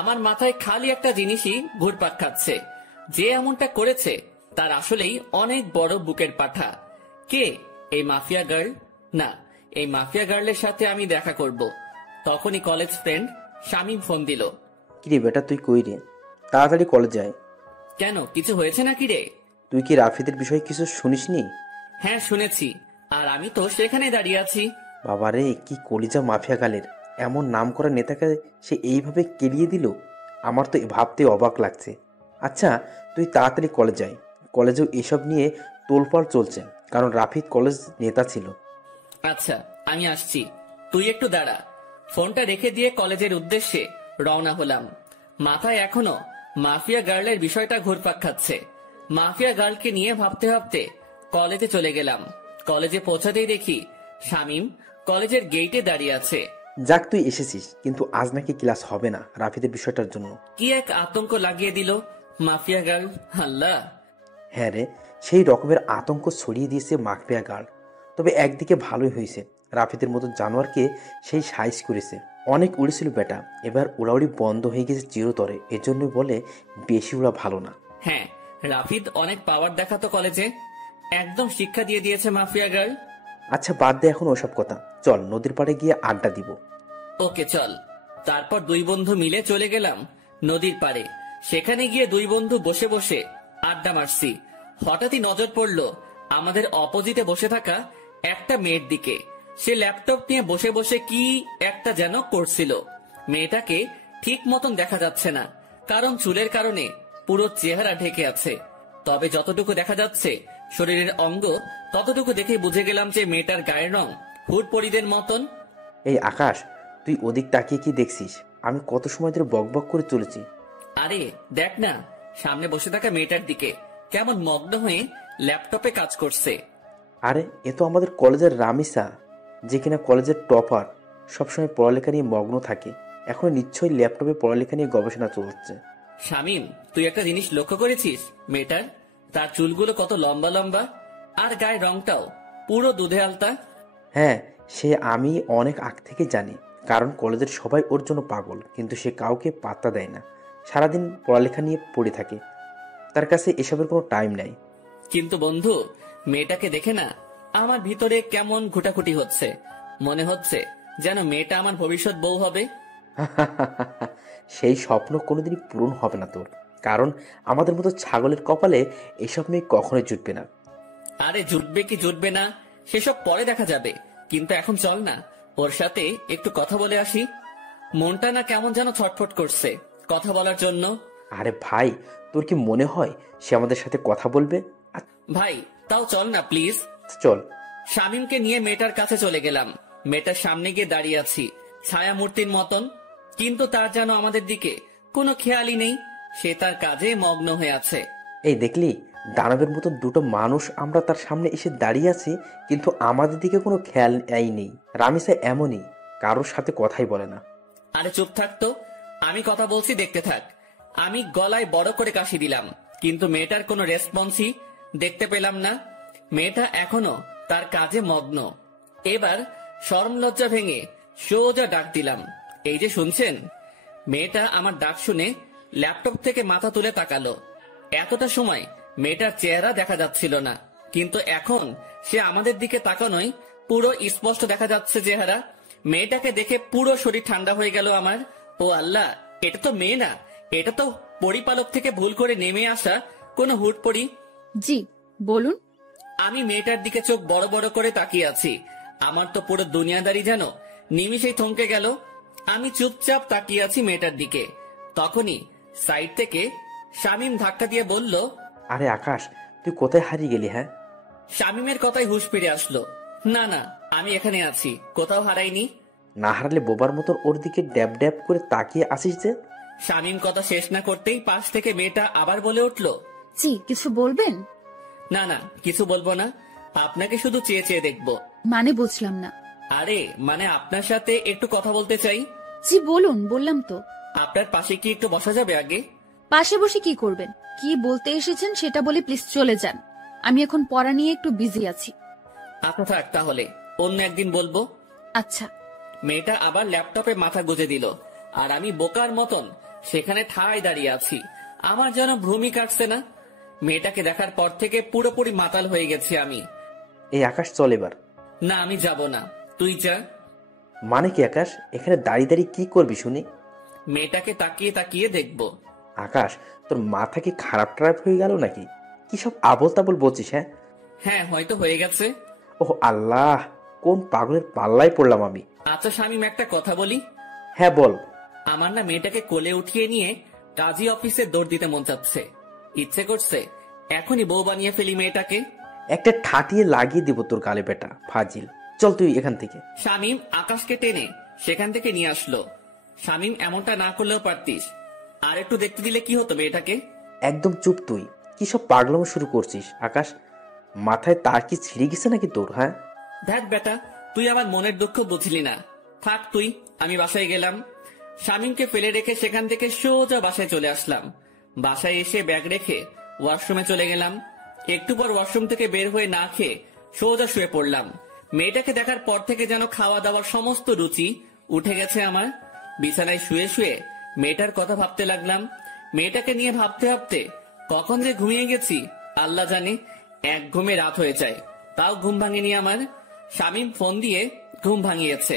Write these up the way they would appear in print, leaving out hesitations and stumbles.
আমার মাথায় খালি একটা জিনিসই ঘুরপাক খাচ্ছে, যে এমনটা করেছে তার আসলেই অনেক বড় বুকের পাঠা। কে? এই মাফিয়া গার্ল? না, এই মাফিয়া গার্লের সাথে আমি দেখা করব। তখনই কলেজ ফ্রেন্ড শামীম ফোন দিল। কিরে বেটা, তুই কই রে? তাড়াতাড়ি কলেজ যায়। কেন, কিছু হয়েছে নাকি রে? তুই কি রাফিদের বিষয়ে কিছু শুনিসনি? হ্যাঁ শুনেছি, আর আমি তো সেখানে দাঁড়িয়ে আছি। বাবারে, কি কলিজা মাফিয়া গালের! এমন নাম করা নেতাকে সে এইভাবে কেলিয়ে দিল। আমার তো ভাবতে অবাক লাগছে। আচ্ছা, তুই তাড়াতাড়ি কলেজ যাই। কলেজেও এসব নিয়ে তোলপাড় চলছে, কারণ রাফিদ কলেজ নেতা ছিল। আচ্ছা, আমি আসছি, তুই একটু দাঁড়া। ফোনটা রেখে দিয়ে কলেজের উদ্দেশ্যে রওনা হলাম। মাথায় এখনো মাফিয়া গার্লের বিষয়টা ঘুরপাক খাচ্ছে। মাফিয়া গার্লকে নিয়ে ভাবতে ভাবতে কলেজে চলে গেলাম। কলেজে পৌঁছাতেই দেখি শামীম কলেজের গেটে দাঁড়িয়ে আছে। যাক, তুই এসেছিস, কিন্তু আজ নাকি ক্লাস হবে না রাফিদের বিষয়টার জন্য। কি এক আতঙ্ক লাগিয়ে দিল মাফিয়া গার্ল! আল্লাহ! হ্যাঁ রে, সেই রকমের আতঙ্ক ছড়িয়ে দিয়েছে মাফিয়া গার্ল। তবে একদিকে ভালোই হয়েছে, রাফিদের মতো জানোয়ারকে সেই সাইজ করেছে। অনেক উড়েছিল বেটা, এবার উড়াউড়ি বন্ধ হয়ে গেছে চিরতরে। এজন্যই বলে বেশি উড়া ভালো না। হ্যাঁ, রাফিদ অনেক পাওয়ার দেখাতো কলেজে, একদম শিক্ষা দিয়ে দিয়েছে মাফিয়া গার্ল। আচ্ছা, বাদ দে এখন ওসব কথা, চল নদীর পাড়ে গিয়ে আড্ডা দিব। ওকে চল। তারপর দুই বন্ধু মিলে চলে গেলাম নদীর পাড়ে। সেখানে গিয়ে দুই বন্ধু বসে বসে আড্ডা মারছি। হঠাৎই নজর পড়লো আমাদের অপোজিটে বসে থাকা একটা মেয়ের দিকে। সে ল্যাপটপ নিয়ে বসে বসে কি একটা যেন করছিল। মেয়েটাকে ঠিক মতন দেখা যাচ্ছে না, কারণ চুলের কারণে পুরো চেহারা ঢেকে আছে। তবে যতটুকু দেখা যাচ্ছে শরীরের অঙ্গ, ততটুকু দেখে বুঝে গেলাম যে মেয়েটার গায়ের রং হুড়পরিদের মতন। এই আকাশ, তুই ওদিক তাকিয়ে কি দেখছিস? আমি কত সময় ধরে বকবক করে চলেছি। আরে দেখ না, সামনে বসে থাকা মেয়েটার দিকে কেমন মগ্ন হয়ে ল্যাপটপে কাজ করছে। আরে, এ তো আমাদের কলেজের রামিসা, যে কিনা কলেজের টপার, সবসময় পড়ালেখা নিয়ে মগ্ন থাকে। এখন নিশ্চয়ই ল্যাপটপে পড়ালেখা নিয়ে গবেষণা চলছে। শামীম, তুই একটা জিনিস লক্ষ্য করেছিস? মেয়েটার তার চুলগুলো কত লম্বা লম্বা, আর গায়ের রংটাও পুরো দুধে আলতা। হ্যাঁ, সে আমি অনেক আগ থেকে জানি, কারণ কলেজের সবাই ওর জন্য পাগল, কিন্তু সে কাউকে পাত্তা দেয় না। সারাদিন পড়ালেখা নিয়ে পড়ে থাকে, তার কাছে এসবের কোনো টাইম নাই। কিন্তু বন্ধু, মেয়েটাকে দেখে না আমার ভিতরে কেমন ঘুটাঘুটি হচ্ছে। মনে হচ্ছে যেন মেয়েটা আমার ভবিষ্যৎ বউ হবে। সেই স্বপ্ন কোনোদিনই পূরণ হবে না তোর, কারণ আমাদের মতো ছাগলের কপালে এসব মেয়ে কখনোই জুটবে না। আরে জুটবে কি জুটবে না সেসব পরে দেখা যাবে, কিন্তু এখন চল না ওর সাথে একটু কথা বলে আসি। মনটা না কেমন যেন ছটফট করছে কথা বলার জন্য। আরে ভাই, তোর কি মনে হয় সে আমাদের সাথে কথা বলবে? ভাই তাও চল না প্লিজ। চল। শামীমকে নিয়ে মেয়েটার কাছে চলে গেলাম। মেয়েটার সামনে গিয়ে দাঁড়িয়ে আছি ছায়া মূর্তির মতন, কিন্তু তার যেন আমাদের দিকে কোনো খেয়ালই নেই। সে তার কাজে মগ্ন হয়ে আছে। এই দেখলি, দানবের মতো দুটো মানুষ আমরা তার সামনে এসে দাঁড়িয়ে আছি, কিন্তু আমাদের দিকে কোনো খেয়াল নেই। রামিসা এমনই, কারোর সাথে কথাই বলে না। আরে চুপ থাকতো, আমি কথা বলছি, দেখতে থাক। আমি গলায় বড় করে কাশি দিলাম, কিন্তু মেয়েটার কোনো রেসপন্সই দেখতে পেলাম না। মেয়েটা এখনো তার কাজে মগ্ন। এবার শরম লজ্জা ভেঙে সোজা ডাক দিলাম, এই যে শুনছেন? মেয়েটা আমার ডাক শুনে ল্যাপটপ থেকে মাথা তুলে তাকালো। এতটা সময় মেয়েটার চেহারা দেখা যাচ্ছিল না, কিন্তু এখন সে আমাদের দিকে তাকানোই পুরো স্পষ্ট দেখা যাচ্ছে চেহারা। মেয়েটাকে দেখে পুরো শরীর ঠান্ডা হয়ে গেল আমার। ও আল্লাহ, এটা তো মেয়ে না, এটা তো পরিপালক থেকে ভুল করে নেমে আসা কোনো হুটপড়ি। জি বলুন। আমি মেয়েটার দিকে চোখ বড় বড় করে তাকিয়ে আছি। আমার তো পুরো দুনিয়াদারি যেন নিমিষেই থমকে গেল। আমি চুপচাপ তাকিয়ে আছি মেয়েটার দিকে। তখনই সাইড থেকে শামীম ধাক্কা দিয়ে বলল, আরে আকাশ, তুই কোথায় হারিয়ে গেলি? হ্যাঁ, শামীমের কথায় হুঁশ ফিরে আসলো। না না, আমি এখানে আছি, কোথাও হারাইনি। না হারালে বোবার মতন ওর দিকে ড্যাব ড্যাব করে তাকিয়ে আসিস যে। শামীম কথা শেষ না করতেই পাশ থেকে মেয়েটা আবার বলে উঠল, জি কিছু বলবেন? না না, কিছু বলবো না, আপনাকে শুধু চেয়ে চেয়ে দেখবো। মানে বুঝলাম না। আরে মানে আপনার সাথে একটু কথা বলতে চাই। জি বলুন, বললাম তো। আপনার পাশে কি একটু বসা যাবে? আগে পাশে বসে কি করবেন? কি বলতে এসেছেন সেটা বলে প্লিজ চলে যান। আমি এখন পড়া নিয়ে একটু বিজি আছি। আচ্ছা থাক, তাহলে অন্য একদিন বলবো। আচ্ছা। মেয়েটা আবার ল্যাপটপে মাথা গুজে দিল, আর আমি বোকার মতন সেখানে ঠায় দাঁড়িয়ে আছি। আমার যেন ভ্রুমি কাটছে না। মেয়েটাকে দেখার পর থেকে পুরোপুরি মাতাল হয়ে গেছি আমি। এই আকাশ চল এবার। না, আমি যাব না, তুই যা। মানে কি আকাশ, এখানে দাঁড়িয়ে দাঁড়িয়ে কি করবি শুনি? মেয়েটাকে তাকিয়ে তাকিয়ে দেখবো। আকাশ, তোর মাথা কি খারাপ টারাপ হয়ে গেল নাকি? কি সব আবল তাবল বলছিস? হ্যাঁ হ্যাঁ, হয়তো হয়ে গেছে। ওহ আল্লাহ, কোন পাগলের পাল্লায় পড়লাম আমি। আচ্ছা শামীম, একটা কথা বলি। হ্যাঁ বল। আমার না মেয়েটাকে কোলে উঠিয়ে নিয়ে কাজী অফিসে দৌড় দিতে মন চাচ্ছে। ইচ্ছে করছে এখনই বউ বানিয়ে ফেলি মেয়েটাকে। একটা ঠাটিয়ে লাগিয়ে দিব তোর গালে বেটা ফাজিল। চল তুই এখান থেকে। শামীম আকাশকে টেনে সেখান থেকে নিয়ে আসলো। শামীম, এমনটা না করলেও পারতিস। আর একটু দেখতে দিলে কি হতো মেয়েটাকে। একদম চুপ তুই। কি সব পাগলামো শুরু করছিস আকাশ? মাথায় তার কি ছিঁড়ে গেছে নাকি তোর? হ্যাঁ দেখ বেটা, তুই আমার মনের দুঃখ বুঝলি না। থাক তুই, আমি বাসায় গেলাম। শামীমকে ফেলে রেখে সেখান থেকে সোজা বাসায় চলে আসলাম। বাসায় এসে ব্যাগ রেখে ওয়াশরুমে চলে গেলাম। একটু পর ওয়াশরুম থেকে বের হয়ে না খেয়ে সোজা শুয়ে পড়লাম। মেয়েটাকে দেখার পর থেকে যেন খাওয়া দাওয়ার সমস্ত রুচি উঠে গেছে আমার। বিছানায় শুয়ে শুয়ে মেয়েটার কথা ভাবতে লাগলাম। মেয়েটাকে নিয়ে ভাবতে ভাবতে কখন যে ঘুমিয়ে গেছি আল্লাহ জানে। এক ঘুমে রাত হয়ে যায়, তাও ঘুম ভাঙেনি আমার। শামীম ফোন দিয়ে ঘুম ভাঙিয়েছে।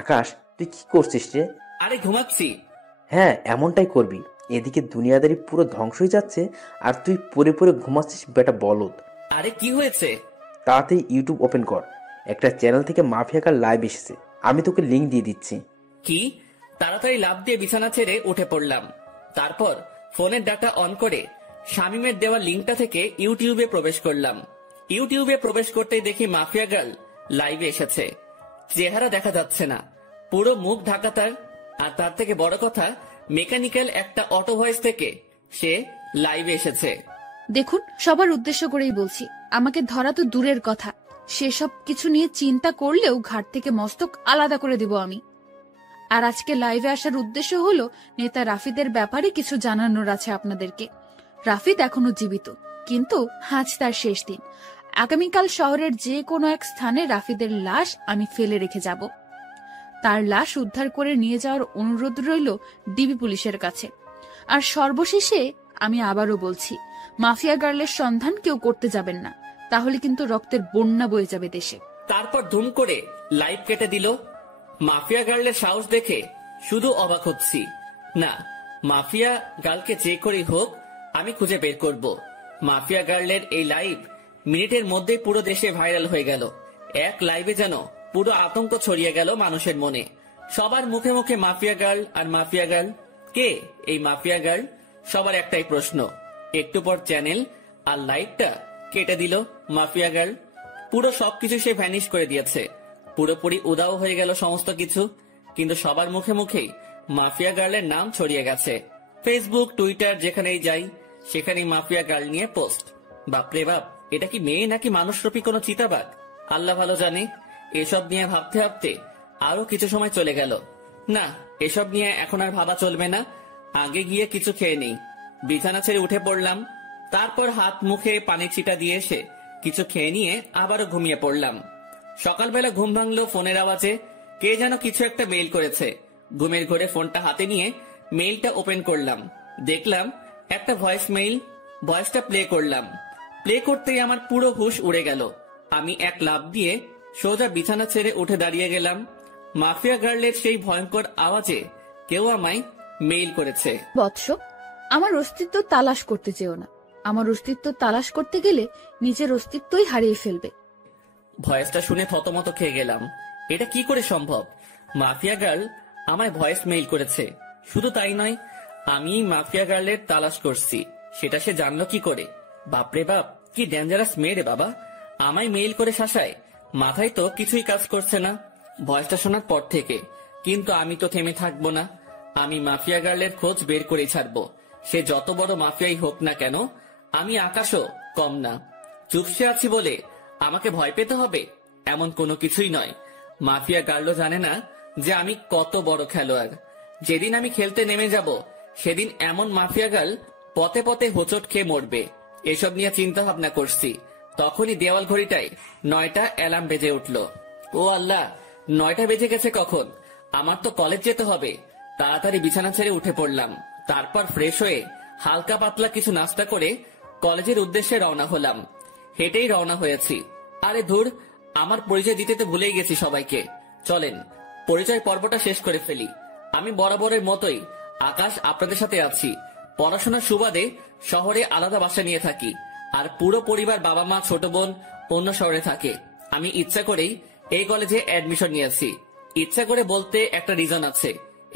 আকাশ, তুই কি করছিস রে? আরে ঘুমাচ্ছি। হ্যাঁ এমনটাই করবি। এদিকে দুনিয়াদারি পুরো ধ্বংস হয়ে যাচ্ছে আর তুই পরে পরে ঘুমাচ্ছিস বেটা বলদ। আরে কি হয়েছে? তাড়াতাড়ি ইউটিউব ওপেন কর। একটা চ্যানেল থেকে মাফিয়াকার লাইভ এসেছে, আমি তোকে লিংক দিয়ে দিচ্ছি। কি? তাড়াতাড়ি লাফ দিয়ে বিছানা ছেড়ে উঠে পড়লাম। তারপর ফোনের ডাটা অন করে শামীমের দেওয়া লিঙ্কটা থেকে ইউটিউবে প্রবেশ করলাম। ইউটিউবে প্রবেশ করতেই দেখি মাফিয়া গার্ল লাইভে এসেছে। চেহারা দেখা যাচ্ছে না, পুরো মুখ ঢাকা তার। আর তার থেকে বড় কথা, মেকানিক্যাল একটা অটো ভয়েস থেকে সে লাইভে এসেছে। দেখুন, সবার উদ্দেশ্য করেই বলছি, আমাকে ধরা তো দূরের কথা, সেসব কিছু নিয়ে চিন্তা করলেও ঘাট থেকে মস্তক আলাদা করে দিব আমি। আর আজকে লাইভে আসার উদ্দেশ্য হলো নেতা রাফিদের ব্যাপারে কিছু জানানোর আছে আপনাদেরকে। রাফিদ এখনো জীবিত, কিন্তু আজ তার শেষ দিন। আগামীকাল শহরের যে কোনো এক স্থানে রাফিদের লাশ আমি ফেলে রেখে যাব। তার লাশ উদ্ধার করে নিয়ে যাওয়ার অনুরোধ রইল ডিবি পুলিশের কাছে। আর সর্বশেষে আমি আবারও বলছি, মাফিয়া গার্লের সন্ধান কেউ করতে যাবেন না, তাহলে কিন্তু রক্তের বন্যা বয়ে যাবে দেশে। তারপর ধুম করে লাইভ কেটে দিল। মাফিয়া গার্লের সাহস দেখে শুধু অবাক হচ্ছি। না, মাফিয়া গার্লকে যে করেই হোক আমি খুঁজে বের করব। মাফিয়া গার্লের এই লাইভ মিনিটের মধ্যে পুরো দেশে ভাইরাল হয়ে গেল। এক লাইভে যেন পুরো আতঙ্ক ছড়িয়ে গেল মানুষের মনে। সবার মুখে মুখে মাফিয়া গার্ল আর মাফিয়া গার্ল। কে এই মাফিয়া গার্ল? সবার একটাই প্রশ্ন। একটু পর চ্যানেল আর লাইভটা কেটে দিল মাফিয়া গার্ল। পুরো সবকিছু সে ভ্যানিশ করে দিয়েছে। পুরোপুরি উদাও হয়ে গেল সমস্ত কিছু। কিন্তু সবার মুখে মুখেই মাফিয়া গার্লের নাম ছড়িয়ে গেছে। ফেসবুক, টুইটার, যেখানেই যাই সেখানেই মাফিয়া গার্ল নিয়ে পোস্ট। বাপরে বাপ, এটা কি মেয়ে নাকি মানুষরূপী কোনো চিতাবাঘ? আল্লাহ ভালো জানে। এসব নিয়ে ভাবতে ভাবতে আরো কিছু সময় চলে গেল। না, এসব নিয়ে এখন আর ভাবা চলবে না, আগে গিয়ে কিছু খেয়ে নেই। বিছানা ছেড়ে উঠে পড়লাম। তারপর হাত মুখে পানির ছিটা দিয়ে এসে কিছু খেয়ে নিয়ে আবারও ঘুমিয়ে পড়লাম। সকালবেলা ঘুম ভাঙলো ফোনের আওয়াজে। কে যেন কিছু একটা মেইল করেছে। ঘুমের ঘোরে ফোনটা হাতে নিয়ে মেইলটা ওপেন করলাম। দেখলাম একটা ভয়েস মেইল। ভয়েসটা প্লে করলাম। প্লে করতেই আমার পুরো হুঁশ উড়ে গেল। আমি এক লাফ দিয়ে সোজা বিছানা ছেড়ে উঠে দাঁড়িয়ে গেলাম। মাফিয়া গার্লের সেই ভয়ঙ্কর আওয়াজে কেউ আমায় মেইল করেছে। বৎস, আমার অস্তিত্ব তালাশ করতে চেও না। আমার অস্তিত্ব তালাশ করতে গেলে নিজের অস্তিত্বই হারিয়ে ফেলবে। ভয়েসটা শুনে থতমত খেয়ে গেলাম। এটা কি করে সম্ভব? মাফিয়া গার্ল আমায় ভয়েস মেইল করেছে। শুধু তাই নয়, আমি মাফিয়া গার্লের তালাশ করছি সেটা সে জানলো কি করে? বাপরে বাপ, কি ডেঞ্জারাস মেয়ে রে বাবা! আমায় মেইল করে শাসায়। মাথায় তো কিছুই কাজ করছে না ভয়েসটা শোনার পর থেকে। কিন্তু আমি তো থেমে থাকবো না। আমি মাফিয়া গার্লের খোঁজ বের করে ছাড়বো। সে যত বড় মাফিয়াই হোক না কেন, আমি আকাশও কম না। চুপসে আছি বলে আমাকে ভয় পেতে হবে এমন কোনো কিছুই নয়। মাফিয়া গার্লও জানে না যে আমি কত বড় খেলোয়াড়। যেদিন আমি খেলতে নেমে যাব সেদিন এমন মাফিয়া গার্ল পথে পথে হোঁচট খেয়ে মরবে। এসব নিয়ে চিন্তা ভাবনা করছি। তখনই দেওয়াল ঘড়িটায় 9টা অ্যালার্ম বেজে উঠল। ও আল্লাহ, 9টা বেজে গেছে কখন? আমার তো কলেজ যেতে হবে। তাড়াতাড়ি বিছানা ছেড়ে উঠে পড়লাম। তারপর ফ্রেশ হয়ে হালকা পাতলা কিছু নাস্তা করে কলেজের উদ্দেশ্যে রওনা হলাম। হেঁটেই রওনা হয়েছি। আরে ধুর, আমার পরিচয় দিতে তো ভুলেই গেছি সবাইকে। চলেন পরিচয় পর্বটা শেষ করে ফেলি। আমি বরাবরের মতোই আকাশ, আপনাদের সাথে আছি। পড়াশোনার সুবাদে শহরে আলাদা বাসা নিয়ে থাকি, আর পুরো পরিবার, বাবা মা, ছোট বোন অন্য শহরে থাকে। আমি ইচ্ছা করেই এই কলেজে অ্যাডমিশন নিয়েছি। ইচ্ছা করে বলতে একটা রিজন আছে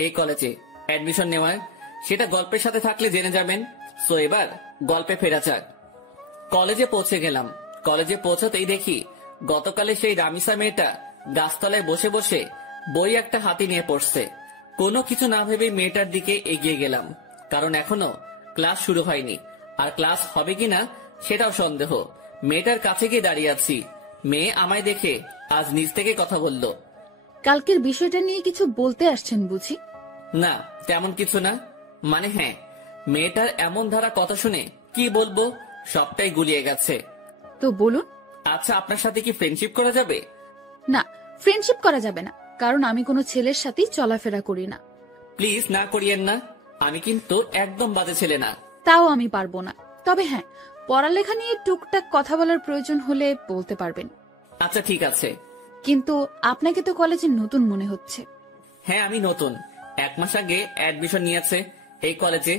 এই কলেজে অ্যাডমিশন নেওয়ার, সেটা গল্পের সাথে থাকলে জেনে যাবেন। সো এবার গল্পে ফেরা যাক। কলেজে পৌঁছে গেলাম। কলেজে পৌঁছাতেই দেখি গতকালে সেই রামিসা মেয়েটা গাছতলায় বসে বসে বই একটা হাতে নিয়ে পড়ছে। কোনো কিছু না ভেবে মেয়েটার দিকে এগিয়ে গেলাম, কারণ এখনো ক্লাস শুরু হয়নি, আর ক্লাস হবে কিনা সেটাও সন্দেহ। মেয়েটার কাছে গিয়ে দাঁড়িয়ে আছি। মেয়ে আমায় দেখে আজ নিজ থেকে কথা বলল। কালকের বিষয়টা নিয়ে কিছু বলতে আসছেন বুঝি? না, তেমন কিছু না। মানে হ্যাঁ, মেয়েটার এমন ধারা কথা শুনে কি বলবো, সবটাই গুলিয়ে গেছে। তো বলুন। আচ্ছা, আপনার সাথে কি ফ্রেন্ডশিপ করা যাবে? না, ফ্রেন্ডশিপ করা যাবে না, কারণ আমি কোনো ছেলের সাথেই চলাফেরা করি না। প্লিজ না করিয়েন না, আমি কিন্তু একদম বাজে ছেলে না। তাও আমি পারবো না। তবে হ্যাঁ, পড়ালেখা নিয়ে টুকটাক কথা বলার প্রয়োজন হলে বলতে পারবেন। আচ্ছা ঠিক আছে। কিন্তু আপনাকে তো কলেজে নতুন মনে হচ্ছে। হ্যাঁ, আমি নতুন। 1 মাস আগে অ্যাডমিশন নিয়েছে এই কলেজে,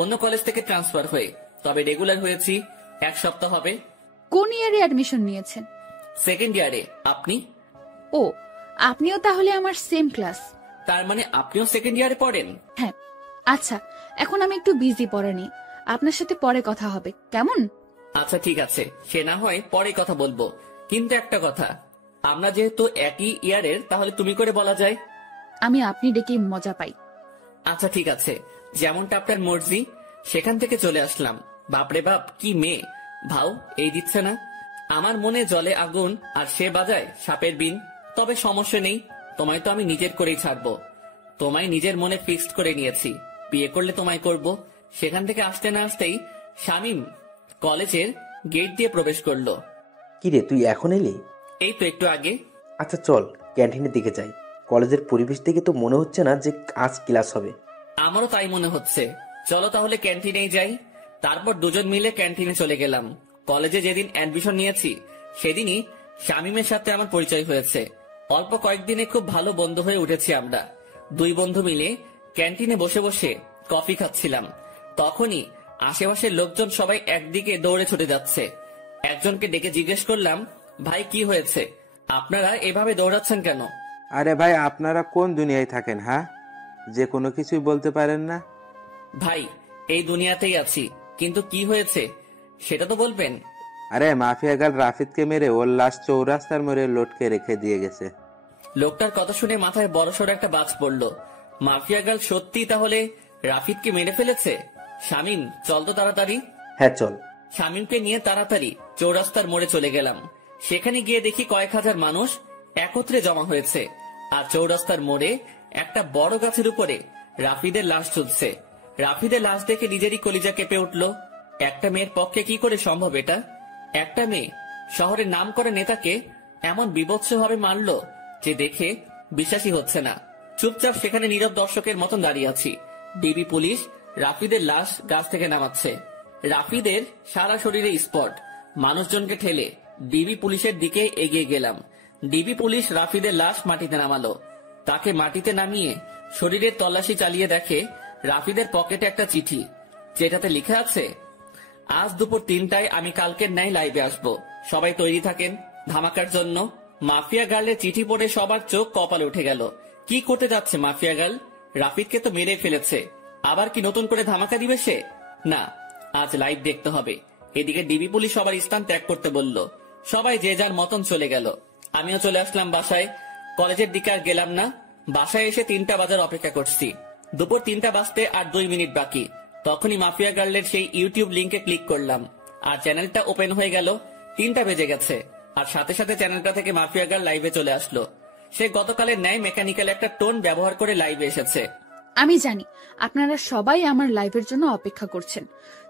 অন্য কলেজ থেকে ট্রান্সফার হয়ে। তবে রেগুলার হয়েছি 1 সপ্তাহ হবে। কোন ইয়ারে অ্যাডমিশন নিয়েছেন? 2nd ইয়ারে। আপনি? ও, আপনিও তাহলে আমার সেম ক্লাস। তার মানে আপনিও 2nd ইয়ারে পড়েন? হ্যাঁ। আচ্ছা, এখন আমি একটু বিজি পড়া নিয়ে, আপনার সাথে পরে কথা হবে, কেমন? আচ্ছা ঠিক আছে, সে না হয় পরে কথা বলবো। কিন্তু একটা কথা, আমরা যেহেতু একই ইয়ারের, তাহলে তুমি করে বলা যায়। আমি আপনি ডেকে মজা পাই। আচ্ছা ঠিক আছে, যেমনটা আপনার মর্জি। সেখান থেকে চলে আসলাম। বাপরে বাপ, কি মেয়ে! ভাও এই দিচ্ছে না। আমার মনে জলে আগুন, আর সে বাজায় সাপের বিন। তবে সমস্যা নেই, তোমায় তো আমি নিজের করেই ছাড়বো। তোমায় নিজের মনে ফিক্সড করে নিয়েছি, বিয়ে করলে তোমায় করব। সেখান থেকে আসতে না আসতেই শামীম কলেজের গেট দিয়ে প্রবেশ করলো। কিরে, তুই এখন এলি? এই তো একটু আগে। আচ্ছা চল ক্যান্টিনের দিকে যাই। কলেজের পরিবেশ দেখে তো মনে হচ্ছে না যে আজ ক্লাস হবে। আমারও তাই মনে হচ্ছে। চলো তাহলে ক্যান্টিনেই যাই। তারপর দুজন মিলে ক্যান্টিনে চলে গেলাম। কলেজে যেদিন অ্যাডমিশন নিয়েছি সেদিনই শামীমের সাথে আমার পরিচয় হয়েছে। অল্প কয়েকদিনে খুব ভালো বন্ধু হয়ে উঠেছি আমরা। 2 বন্ধু মিলে ক্যান্টিনে বসে বসে কফি খাচ্ছিলাম। তখনই আশেপাশের লোকজন সবাই একদিকে দৌড়ে ছুটে যাচ্ছে। একজনকে ডেকে জিজ্ঞেস করলাম, ভাই কি হয়েছে, আপনারা এভাবে দৌড়াচ্ছেন কেন? আরে ভাই, আপনারা কোন দুনিয়ায় থাকেন? হ্যাঁ, যে কোনো কিছুই বলতে পারেন না? ভাই, এই দুনিয়াতেই আছি, কিন্তু কি হয়েছে সেটা তো বলবেন। আরে মাফিয়া গাল রাফিদকে মেরে ওর লাশ চৌরাস্তার মোড়ে লটকে রেখে দিয়ে গেছে। লোকটার কথা শুনে মাথায় বড়সড় একটা বাজ পড়লো। মাফিয়া গার্ল সত্যি তাহলে রাফিদকে মেরে ফেলেছে? শামীম চল তো তাড়াতাড়ি। হ্যাঁ চল। শামীমকে নিয়ে তাড়াতাড়ি চৌরাস্তার মোড়ে চলে গেলাম। সেখানে গিয়ে দেখি কয়েক হাজার মানুষ একত্রে জমা হয়েছে, আর চৌরাস্তার মোড়ে একটা বড় গাছের উপরে রাফিদের লাশ ঝুলছে। রাফিদের লাশ দেখে নিজেরই কলিজা কেঁপে উঠল। একটা মেয়ের পক্ষে কি করে সম্ভব এটা? একটা মেয়ে শহরের নাম করে নেতাকে এমন বিভৎসভাবে মারলো যে দেখে বিশ্বাসই হচ্ছে না। চুপচাপ সেখানে নীরব দর্শকের মতন দাঁড়িয়ে আছি। ডিবি পুলিশ রাফিদের লাশ গাছ থেকে নামাচ্ছে। রাফিদের সারা শরীরে স্পট। মানুষজনকে ঠেলে ডিবি পুলিশের দিকে এগিয়ে গেলাম। ডিবি পুলিশ রাফিদের লাশ মাটিতে নামালো। তাকে মাটিতে নামিয়ে শরীরের তল্লাশি চালিয়ে দেখে রাফিদের পকেটে একটা চিঠি, যেটাতে লেখা আছে, আজ দুপুর 3টায় আমি কালকের ন্যায় লাইভে আসবো, সবাই তৈরি থাকেন ধামাকার জন্য। মাফিয়া গার্লের চিঠি পড়ে সবার চোখ কপালে উঠে গেল। কি করতে যাচ্ছে মাফিয়া গার্ল? রাফিদকে তো মেরে ফেলেছে, আবার কি নতুন করে ধামাকা দিবে সে? না, আজ লাইভ দেখতে হবে। এদিকে ডিবি পুলিশ সবার স্থান ত্যাগ করতে বলল। সবাই যে যার মতন চলে গেল। আমিও চলে আসলাম বাসায়। কলেজের দিকে আর গেলাম না। বাসায় এসে 3টা বাজার অপেক্ষা করছি। দুপুর 3টা বাজতে আর 2 মিনিট বাকি। তখনই মাফিয়া গার্লের সেই ইউটিউব লিংকে ক্লিক করলাম, আর চ্যানেলটা ওপেন হয়ে গেল। 3টা বেজে গেছে, আর সাথে সাথে চ্যানেলটা থেকে মাফিয়া গার্ল লাইভে চলে আসলো। সে গতকালের ন্যায় মেকানিক্যাল একটা টোন ব্যবহার করে লাইভে এসেছে। আমি জানি আপনারা সবাই আমার লাইভের জন্য অপেক্ষা করছেন,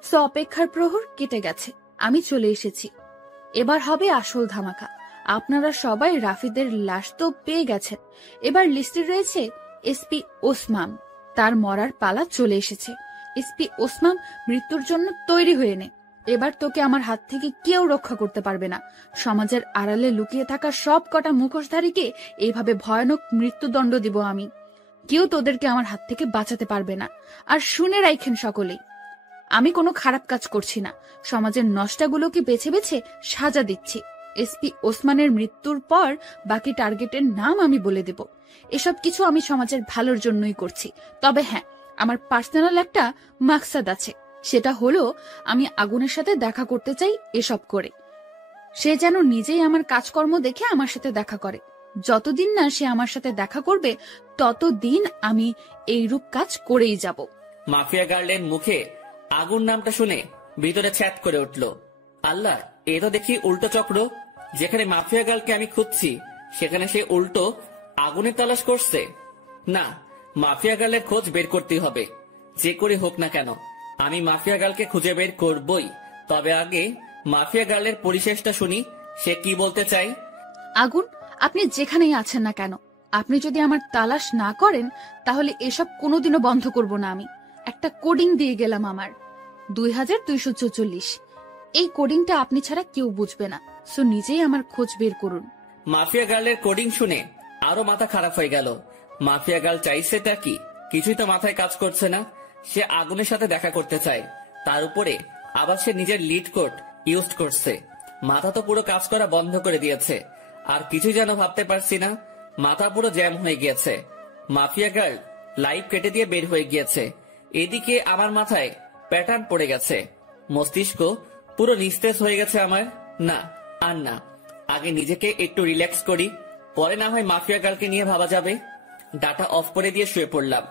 সো অপেক্ষার প্রহর কেটে গেছে, আমি চলে এসেছি। এবার হবে আসল ধামাকা। আপনারা সবাই রাফিদের লাশ তো পেয়ে গেছেন, এবার লিস্টে রয়েছে এসপি ওসমান। তার মরার পালা চলে এসেছে। এসপি ওসমান, মৃত্যুর জন্য তৈরি হয়ে নে। এবার তোকে আমার হাত থেকে কেউ রক্ষা করতে পারবে না। সমাজের আড়ালে লুকিয়ে থাকা সব কটা মুখোশধারীকে এইভাবে ভয়ানক মৃত্যুদণ্ড দিব আমি। কেউ তোদেরকে আমার হাত থেকে বাঁচাতে পারবে না। আর শুনে রাখেন সকলেই, আমি কোনো খারাপ কাজ করছি না, সমাজের নষ্টাগুলোকে বেছে বেছে সাজা দিচ্ছি। এসপি ওসমানের মৃত্যুর পর বাকি টার্গেটের নাম আমি বলে দেব। এসব কিছু আমি সমাজের ভালোর জন্যই করছি। তবে হ্যাঁ, আমার পার্সোনাল একটা মাকসাদ আছে, সেটা হলো আমি আগুনের সাথে দেখা করতে চাই। এসব করে সে যেন নিজেই আমার কাজকর্ম দেখে আমার সাথে দেখা করে। যতদিন না সে আমার সাথে দেখা করবে ততদিন আমি এইরূপ কাজ করেই যাব। মাফিয়া গার্লের মুখে আগুন নামটা শুনে ভিতরে ছ্যাত করে উঠল। আল্লাহ, এ তো দেখি উল্টো চক্র। যেখানে মাফিয়া গার্লকে আমি খুঁজছি সেখানে সে উল্টো আগুনের তালাশ করছে। না, মাফিয়া গার্লের খোঁজ বের করতেই হবে, যে করে হোক না কেন। আমি মাফিয়া গার্লকে খুঁজে বের করবই। তবে আগে মাফিয়া গার্লের পরিশেষটা শুনি, সে কি বলতে চাই। আগুন, আপনি যেখানেই আছেন না কেন, আপনি যদি আমার তালাশ না করেন তাহলে এসব কোনোদিনও বন্ধ করব না আমি। একটা কোডিং দিয়ে গেলাম আমার 2244। এই কোডিংটা আপনি ছাড়া কেউ বুঝবে না, সো নিজেই আমার খোঁজ বের করুন। মাফিয়া গার্লের কোডিং শুনে আরো মাথা খারাপ হয়ে গেল। মাফিয়া গার্ল চাইছেটা কি? কিছুই তো মাথায় কাজ করছে না। সে আগুনের সাথে দেখা করতে চায়, তার উপরে আবার সে নিজের লিড কোড ইউজ করছে। মাথা তো পুরো কাজ করা বন্ধ করে দিয়েছে। আর কিছুই যেন ভাবতে পারছি না, মাথা পুরো জ্যাম হয়ে গিয়েছে। মাফিয়া গার্ল লাইভ কেটে দিয়ে বের হয়ে গিয়েছে। এদিকে আমার মাথায় প্যাটার্ন পড়ে গেছে, মস্তিষ্ক পুরো নিস্তেজ হয়ে গেছে আমার। না, আর না, আগে নিজেকে একটু রিল্যাক্স করি, পরে না হয় মাফিয়া গার্লকে নিয়ে ভাবা যাবে। ডাটা অফ করে দিয়ে শুয়ে পড়লাম।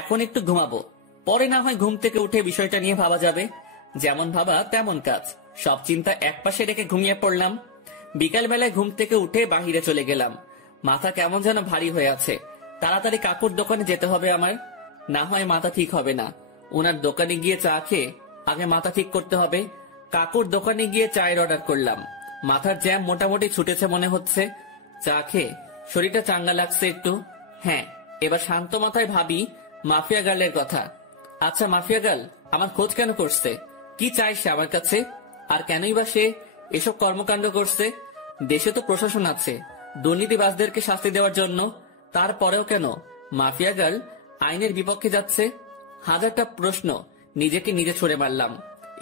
এখন একটু ঘুমাবো, পরে না হয় ঘুম থেকে উঠে বিষয়টা নিয়ে ভাবা যাবে। যেমন ভাবা তেমন কাজ, সব চিন্তা একপাশে রেখে ঘুমিয়ে পড়লাম। বিকাল বেলায় ঘুম থেকে উঠে বাহিরে চলে গেলাম। মাথা কেমন যেন ভারী হয়ে আছে। তাড়াতাড়ি কাকুর দোকানে যেতে হবে আমার, না হয় মাথা ঠিক হবে না। ওনার দোকানে গিয়ে চা খেয়ে আগে মাথা ঠিক করতে হবে। কাকুর দোকানে গিয়ে চায়ের অর্ডার করলাম। মাথার জ্যাম মোটামুটি ছুটেছে মনে হচ্ছে। চা খেয়ে শরীরটা চাঙ্গা লাগছে একটু। হ্যাঁ, এবার শান্ত মাথায় ভাবি মাফিয়া গার্লের কথা। আচ্ছা, মাফিয়া গার্ল আমার খোঁজ কেন করছে? কি চাই সে আমার কাছে? আর কেনই বা সে এসব কর্মকাণ্ড করছে? দেশে তো প্রশাসন আছে দুর্নীতিবাজদেরকে শাস্তি দেওয়ার জন্য, তারপরেও কেন মাফিয়া গার্ল আইনের বিপক্ষে যাচ্ছে? হাজারটা প্রশ্ন নিজেকে নিজে ছুড়ে মারলাম।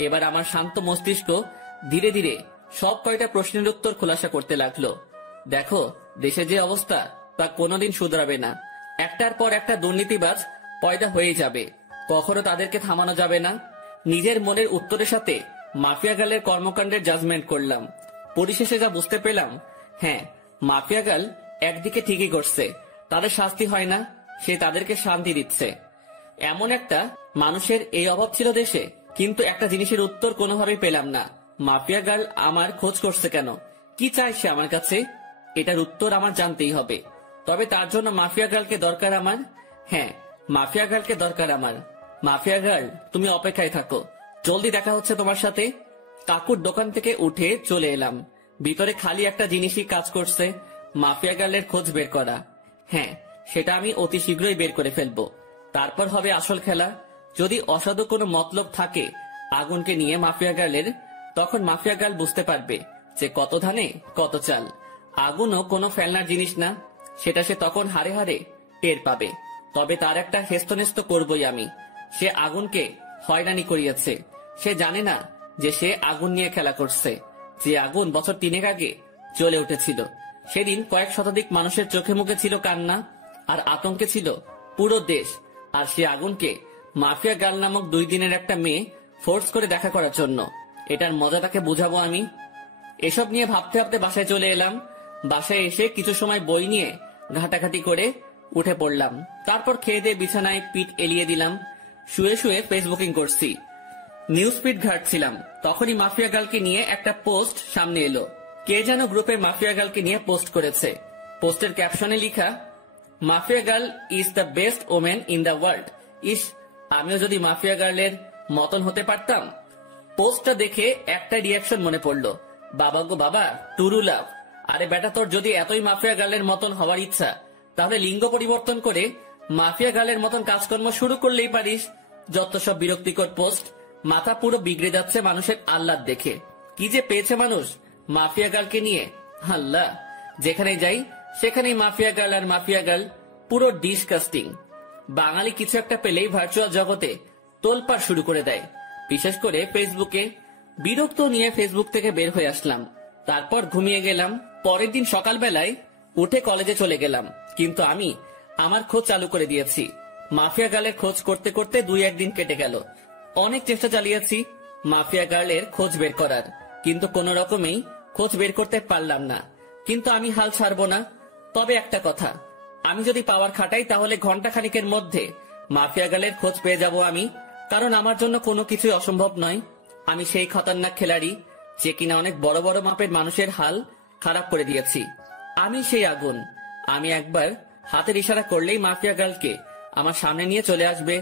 এবার আমার শান্ত মস্তিষ্ক ধীরে ধীরে সব কয়টা প্রশ্নের উত্তর খোলাসা করতে লাগলো। দেখো, দেশে যে অবস্থা তা কোনোদিন শুধরাবে না। একটার পর একটা দুর্নীতিবাজ পয়দা হয়ে যাবে, কখনো তাদেরকে থামানো যাবে না। নিজের মনের উত্তরের সাথে মাফিয়া গার্লের কর্মকাণ্ডের জাজমেন্ট করলাম। পরিশেষে যা বুঝতে পেলাম, হ্যাঁ, মাফিয়া গার্ল একদিকে ঠিকই করছে, তাদের শাস্তি হয় না, সে তাদেরকে শান্তি দিচ্ছে। এমন একটা মানুষের এই অভাব ছিল দেশে, কিন্তু একটা জিনিসের উত্তর কোনোভাবেই পেলাম না। মাফিয়া গার্ল আমার খোঁজ করছে কেন? কি চাই সে আমার কাছে? এটার উত্তর আমার জানতেই হবে। তবে তার জন্য মাফিয়া গার্লকে দরকার আমার। হ্যাঁ, মাফিয়া গার্লকে দরকার আমার। মাফিয়া গার্ল, তুমি অপেক্ষায় থাকো, জলদি দেখা হচ্ছে তোমার সাথে। কাকুর দোকান থেকে উঠে চলে এলাম। ভিতরে খালি একটা জিনিসই কাজ করছে, মাফিয়া গার্লের খোঁজ বের করা। হ্যাঁ, সেটা আমি অতি শীঘ্রই বের করে ফেলবো। তারপর হবে আসল খেলা। যদি অসাধু কোনো মতলব থাকে আগুনকে নিয়ে মাফিয়া গার্লের, তখন মাফিয়া গার্ল বুঝতে পারবে যে কত ধানে কত চাল। আগুনও কোনো ফেলনার জিনিস না, সেটা সে তখন হারে হারে টের পাবে। তবে তার একটা হেস্তনেস্ত করবই আমি। সে আগুনকে হয়রানি করিয়েছে। সে জানে না যে সে আগুন নিয়ে খেলা করছে, যে আগুন বছর 3 আগে জ্বলে উঠেছিল। সেদিন কয়েক শতাধিক মানুষের চোখে মুখে ছিল কান্না, আর আতঙ্কে ছিল পুরো দেশ। আর সে আগুনকে মাফিয়া গার্ল নামক 2 দিনের একটা মেয়ে ফোর্স করে দেখা করার জন্য। এটার মজা তাকে বুঝাবো আমি। এসব নিয়ে ভাবতে ভাবতে বাসায় চলে এলাম। বাসায় এসে কিছু সময় বই নিয়ে ঘাটাঘাটি করে উঠে পড়লাম। তারপর খেয়ে দিয়ে বিছানায় পিঠ এলিয়ে দিলাম। শুয়ে শুয়ে ফেসবুকিং করছি, নিউজ ফিড ঘাটছিলাম। তখনই মাফিয়া গার্লকে নিয়ে একটা পোস্ট সামনে এলো। কে যেন গ্রুপে মাফিয়া গার্লকে নিয়ে পোস্ট করেছে। পোস্টের ক্যাপশনে লিখা, mafia girl is the best women in the world. ইস, আমিও যদি মাফিয়া গার্লের মতন হতে পারতাম। পোস্টটা দেখে একটা রিয়াকশন মনে পড়লো, বাবা গো বাবা, টুরু লাভ। আরে বেটা, তোর যদি এতই মাফিয়া গার্লের মতন হওয়ার ইচ্ছা, তাহলে লিঙ্গ পরিবর্তন করে মাফিয়া গার্লের মতন কাজকর্ম শুরু করলেই পারিস। যত সব বিরক্তিকর পোস্ট, মাথা পুরো বিগড়ে যাচ্ছে মানুষের আহ্লাদ দেখে। কি যে পেয়েছে মানুষ মাফিয়া গার্লকে নিয়ে, আল্লাহ। যেখানে যাই সেখানেই মাফিয়া গার্ল আর মাফিয়া গার্ল, পুরো ডিসকাস্টিং। বাঙালি কিছু একটা পেলেই ভার্চুয়াল জগতে তোলপাড় শুরু করে দেয়, বিশেষ করে ফেসবুকে। বিরক্ত নিয়ে ফেসবুক থেকে বের হয়ে আসলাম, তারপর ঘুমিয়ে গেলাম। পরের দিন সকালবেলায় উঠে কলেজে চলে গেলাম, কিন্তু আমি আমার খোঁজ চালু করে দিয়েছি। মাফিয়া গার্লের খোঁজ করতে করতে 2-1 দিন কেটে গেল। অনেক চেষ্টা চালিয়েছি মাফিয়া গার্লের খোঁজ বের করার, কিন্তু কোন রকমেই খোঁজ বের করতে পারলাম না। কিন্তু আমি হাল ছাড়বো না। তবে একটা কথা, আমি যদি পাওয়ার খাটাই তাহলে ঘন্টা খানিকের মধ্যে মাফিয়া গার্লের খোঁজ পেয়ে যাব আমি। কারণ আমার জন্য কোনো কিছুই অসম্ভব নয়। আমি সেই খতরনাক খেলাড়ি যে কিনা অনেক বড় বড় মাপের মানুষের হাল খারাপ করে দিয়েছি। আমি সেই আগুন। আমি একবার হাতের ইশারা করলেই মাফিয়া গার্লকে আমার সামনে নিয়ে চলে আসবে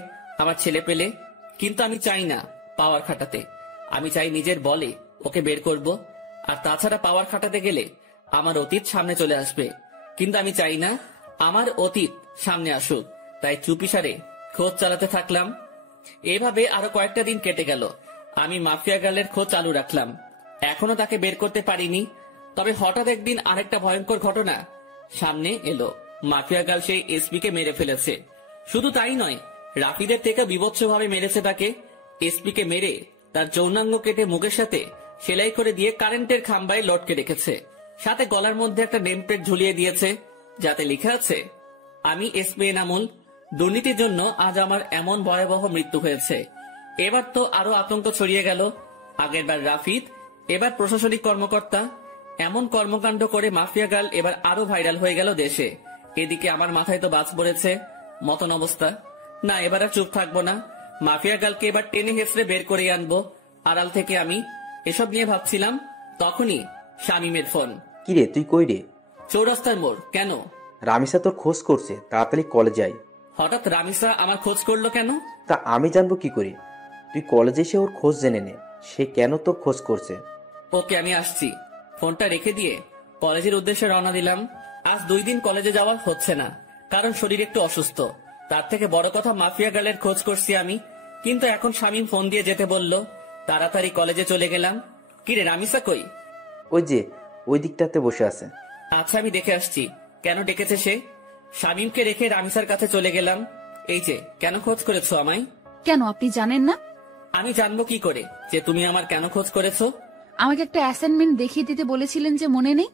আমার ছেলে পেলে। কিন্তু আমি চাই না পাওয়ার খাটাতে, আমি চাই নিজের বলে ওকে বের করব। আর তাছাড়া পাওয়ার খাটাতে গেলে আমার অতীত সামনে চলে আসবে, কিন্তু আমি চাই না আমার অতীত সামনে আসুক। তাই চুপিসারে খোঁজ চালাতে থাকলাম। এভাবে আরো কয়েকটা দিন কেটে গেল। আমি মাফিয়া গার্লের খোঁজ চালু রাখলাম, এখনো তাকে বের করতে পারিনি। তবে হঠাৎ একদিন আরেকটা ভয়ঙ্কর ঘটনা সামনে এলো। মাফিয়া গার্ল সেই এসপি কে মেরে ফেলেছে। শুধু তাই নয়, রাফিদের থেকে বিভৎসভাবে মেরেছে তাকে। এসপি কে মেরে তার যৌনাঙ্গ কেটে মুখের সাথে সেলাই করে দিয়ে কারেন্টের খাম্বায় লটকে রেখেছে। সাথে গলার মধ্যে একটা নেম প্লেট ঝুলিয়ে দিয়েছে, যাতে লেখা আছে, আমি এসপি এনামুল, দুর্নীতির জন্য আজ আমার এমন ভয়াবহ মৃত্যু হয়েছে। এবার তো আরো আতঙ্ক ছড়িয়ে গেল। আগেরবার রাফিদ, এবার প্রশাসনিক কর্মকর্তা। এমন কর্মকাণ্ড করে মাফিয়া গার্ল এবার আরো ভাইরাল হয়ে গেল দেশে। এদিকে আমার মাথায় তো বাজ পড়েছে মতন অবস্থা। না, এবার আর চুপ থাকবো না। মাফিয়া গার্লকে এবার টেনে হেসড়ে বের করে আনবো আড়াল থেকে। আমি এসব নিয়ে ভাবছিলাম, তখনই শামীমের ফোন। কিরে, তুই কই রে? চৌরাস্তার মোড়। কেন? রামিসা তোর খোঁজ করছে, তাড়াতাড়ি কলেজে আয়। হঠাৎ রামিসা আমার খোঁজ করলো কেন? তা আমি জানবো কি করি? তুই কলেজে এসে ওর খোঁজ জেনে নে, সে কেন তোর খোঁজ করছে। ওকে, আমি আসছি। ফোনটা রেখে দিয়ে কলেজের উদ্দেশ্যে রওনা দিলাম। আজ 2 দিন কলেজে যাওয়া হচ্ছে না, কারণ শরীর একটু অসুস্থ। তার থেকে বড় কথা, মাফিয়া গার্লের খোঁজ করছি আমি। কিন্তু এখন শামীম ফোন দিয়ে যেতে বলল, তাড়াতাড়ি কলেজে চলে গেলাম। কিরে, রামিসা কই? ওই যে ওই দিকটাতে বসে আছে। আচ্ছা, আমি দেখে আসছি কেন ডেকেছে সে। শামীমকে রেখে রামিসার কাছে চলে গেলাম। এই যে, কেন খোঁজ করেছো আমায়? কেন, আপনি জানেন না? আমি জানবো কি করে যে তুমি আমার কেন খোঁজ করেছো? আমাকে একটা অ্যাসাইনমেন্ট দেখিয়ে দিতে বলেছিলেন যে, মনে নেই?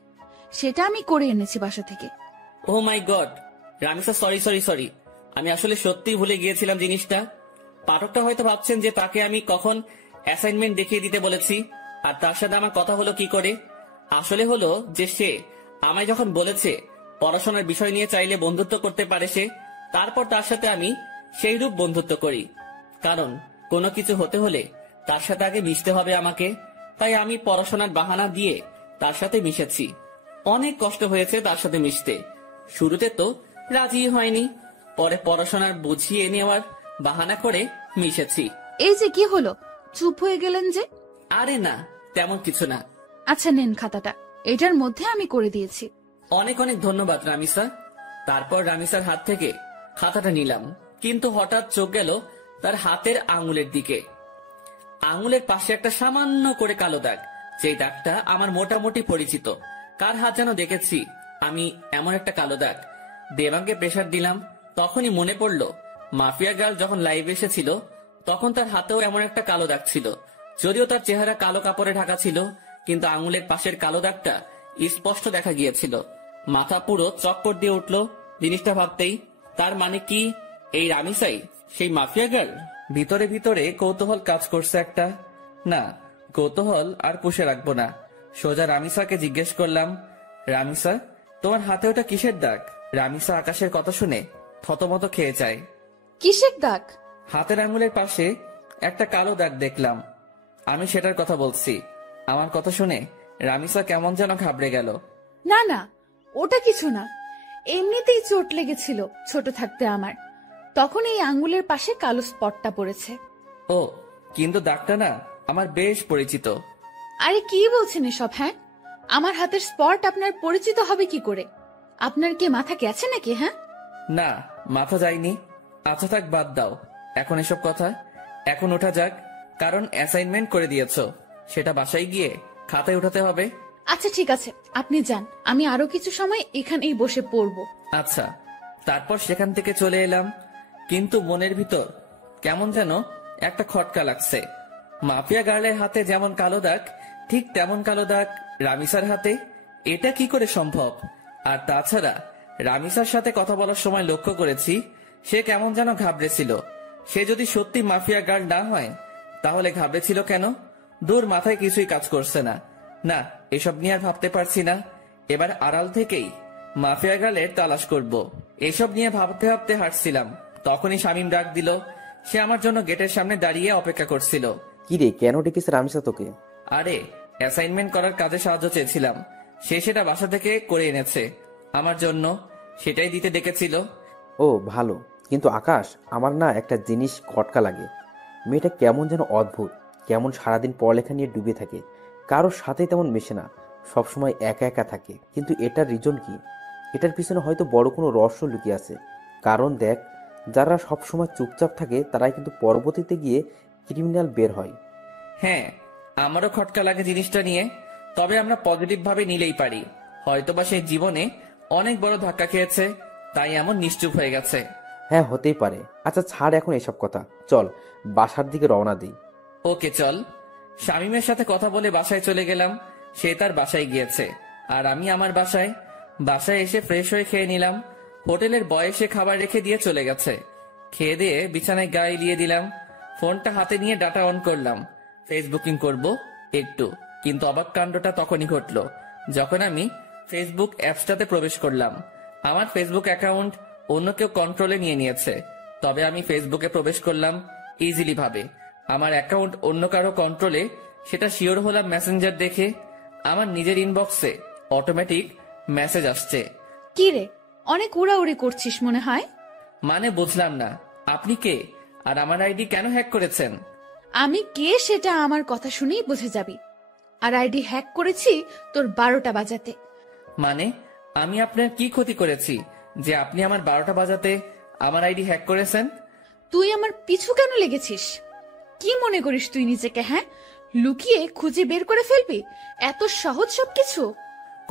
সেটা আমি করে এনেছি বাসা থেকে। Oh my god, Ramisa, sorry sorry sorry. আমি আসলে সত্যিই ভুলে গিয়েছিলাম জিনিসটা। পাঠকটা হয়তো ভাবছেন যে তাকে আমি কখন অ্যাসাইনমেন্ট দেখিয়ে দিতে বলেছি, আর তার সাথে আমার কথা হলো কি করে। আসলে হলো যে সে আমায় যখন বলেছে পড়াশোনার বিষয় নিয়ে চাইলে বন্ধুত্ব করতে পারে সে, তারপর তার সাথে আমি সেই রূপ বন্ধুত্ব করি। কারণ কোনো কিছু হতে হলে তার সাথে আগে মিশতে হবে আমাকে। তাই আমি পড়াশোনার বাহানা দিয়ে তার সাথে মিশেছি। অনেক কষ্ট হয়েছে তার সাথে মিশতে। শুরুতে তো রাজি হয়নি, পরে পড়াশোনার বুঝিয়ে নেওয়ার বাহানা করে মিশেছি। এই যে কি হলো, চুপ হয়ে গেলেন যে? আরে না, তেমন কিছু না। আচ্ছা, নেন খাতাটা, এটার মধ্যে আমি করে দিয়েছি। অনেক অনেক ধন্যবাদ রামিসা। তারপর রামিসার হাত থেকে খাতাটা নিলাম, কিন্তু হঠাৎ চোখ গেল তার হাতের আঙুলের দিকে। আঙুলের পাশে একটা সামান্য করে কালো দাগ, যেই দাগটা আমার মোটামুটি পরিচিত। কার হাত যেন দেখেছি আমি এমন একটা কালো দাগ। দেবাঙ্গে প্রেসার দিলাম, তখনই মনে পড়লো মাফিয়া গার্ল যখন লাইভে এসেছিল তখন তার হাতেও এমন একটা কালো দাগ ছিল। যদিও তার চেহারা কালো কাপড়ে ঢাকা ছিল, কিন্তু আঙুলের পাশের কালো দাগটা স্পষ্ট দেখা গিয়েছিল। মাথা পুরো চক্কর দিয়ে উঠলো জিনিসটা ভাবতেই। তার মানে কি এই রামিসাই সেই মাফিয়া গার্ল? ভিতরে ভিতরে কৌতূহল কাজ করছে একটা। না, কৌতূহল আর পুষে রাখবো না। সোজা রামিসাকে জিজ্ঞেস করলাম, রামিসা, তোমার হাতে ওটা কিসের দাগ? রামিসা আকাশের কথা শুনে থতমত খেয়ে যায়। কিসের দাগ? হাতের আঙুলের পাশে একটা কালো দাগ দেখলাম। আমি সেটার কথা বলছি। আমার কথা শুনে রামিসা কেমন যেন ঘাবড়ে গেল। না না, ওটা কিছু না, এমনিতেই চোট লেগেছিল ছোট থাকতে আমার, তখন এই আঙ্গুলের পাশে কালো স্পটটা পড়েছে। ও, কিন্তু দাগটা না আমার বেশ পরিচিত। আরে কি বলছেন এসব? হ্যাঁ, আমার হাতের স্পট আপনার পরিচিত হবে কি করে? আপনার কি মাথা গেছে নাকি? হ্যাঁ, না, মাথা যায়নি। আচ্ছা থাক, বাদ দাও এখন এসব কথা। এখন ওঠা যাক, কারণ অ্যাসাইনমেন্ট করে দিয়েছো, সেটা বাসায় গিয়ে খাতায় উঠাতে হবে। আচ্ছা ঠিক আছে, আপনি যান, আমি আরো কিছু সময় এখানেই বসে পড়বো। আচ্ছা। তারপর সেখান থেকে চলে এলাম, কিন্তু মনের ভিতর কেমন যেন একটা খটকা লাগছে। মাফিয়া গার্লের হাতে যেমন কালো দাগ, ঠিক তেমন কালো দাগ রামিসার হাতে। এটা কি করে সম্ভব? আর তাছাড়া রামিসার সাথে কথা বলার সময় লক্ষ্য করেছি সে কেমন যেন ঘাবড়েছিল। সে যদি সত্যি মাফিয়া গার্ল না হয় তাহলে ঘাবড়েছিল কেন? দূর, মাথায় কিছুই কাজ করছে না। না, এসব নিয়ে আর ভাবতে পারছি না। এবার আড়াল থেকেই মাফিয়া গার্লের তালাশ করব। এসব নিয়ে ভাবতে ভাবতে হাঁটছিলাম, তখনই শামীম ডাক দিল। সে আমার জন্য গেটের সামনে দাঁড়িয়ে অপেক্ষা করছিল। কি রে, কেন ডেকেছে রামিসা তোকে? আরে, অ্যাসাইনমেন্ট করার কাজে সাহায্য চেয়েছিলাম, সে সেটা বাসা থেকে করে এনেছে আমার জন্য, সেটাই দিতে ডেকেছিল। ও ভালো, কিন্তু আকাশ, আমার না একটা জিনিস খটকা লাগে। মেয়েটা কেমন যেন অদ্ভুত, কেমন সারাদিন পড়ালেখা নিয়ে ডুবে থাকে, কারোর সাথে তেমন মেশে না, সবসময় একা একা থাকে। কিন্তু এটার রিজন কি? এটার পিছনে হয়তো বড় কোনো রহস্য লুকিয়ে আছে। কারণ দেখ, যারা সবসময় চুপচাপ থাকে তারাই কিন্তু পরবর্তীতে গিয়ে ক্রিমিনাল বের হয়। হ্যাঁ, আমারও খটকা লাগে জিনিসটা নিয়ে, তবে আমরা পজিটিভ ভাবে নিলেই পারি। হয়তোবা সে জীবনে অনেক বড় ধাক্কা খেয়েছে, তাই এমন নিশ্চুপ হয়ে গেছে। হ্যাঁ, হতেই পারে। আচ্ছা ছাড় এখন এসব কথা, চল বাসার দিকে রওনা দিই। ওকে চল। শামীমের সাথে কথা বলে বাসায় চলে গেলাম। সে তার বাসায় গিয়েছে, আর আমি আমার বাসায়। বাসায় এসে ফ্রেশ হয়ে খেয়ে নিলাম। হোটেলের বয়সে খাবার রেখে দিয়ে চলে গেছে। খেয়ে দিয়ে বিছানায় গা এলিয়ে দিলাম। ফোনটা হাতে নিয়ে ডাটা অন করলাম, ফেসবুকিং করব একটু। কিন্তু অবাক কাণ্ডটা তখনই ঘটলো যখন আমি ফেসবুক অ্যাপসটাতে প্রবেশ করলাম। আমার ফেসবুক অ্যাকাউন্ট অন্য কেউ কন্ট্রোলে নিয়ে নিয়েছে, তবে আমি ফেসবুকে প্রবেশ করলাম ইজিলি ভাবে। আমার অ্যাকাউন্ট অন্য কারো কন্ট্রোলে, সেটা শিওর হলাম মেসেঞ্জার দেখে। আমার নিজের ইনবক্সে অটোমেটিক মেসেজ আসছে। কি রে, অনেক উড়াউড়ি করছিস মনে হয়। মানে বুঝলাম না, আপনি কে আর আমার আইডি কেন হ্যাক করেছেন? আমি কে সেটা আমার কথা শুনেই বুঝে যাবি। আর আইডি হ্যাক করেছি তোর 12টা বাজাতে। মানে আমি আপনার কি ক্ষতি করেছি যে আপনি আমার 12টা বাজাতে আমার আইডি হ্যাক করেছেন? তুই আমার পিছু কেন লেগেছিস? কি মনে করিস তুই নিজেকে? হ্যাঁ, লুকিয়ে খুঁজে বের করে ফেলবি? এত সহজ সবকিছু?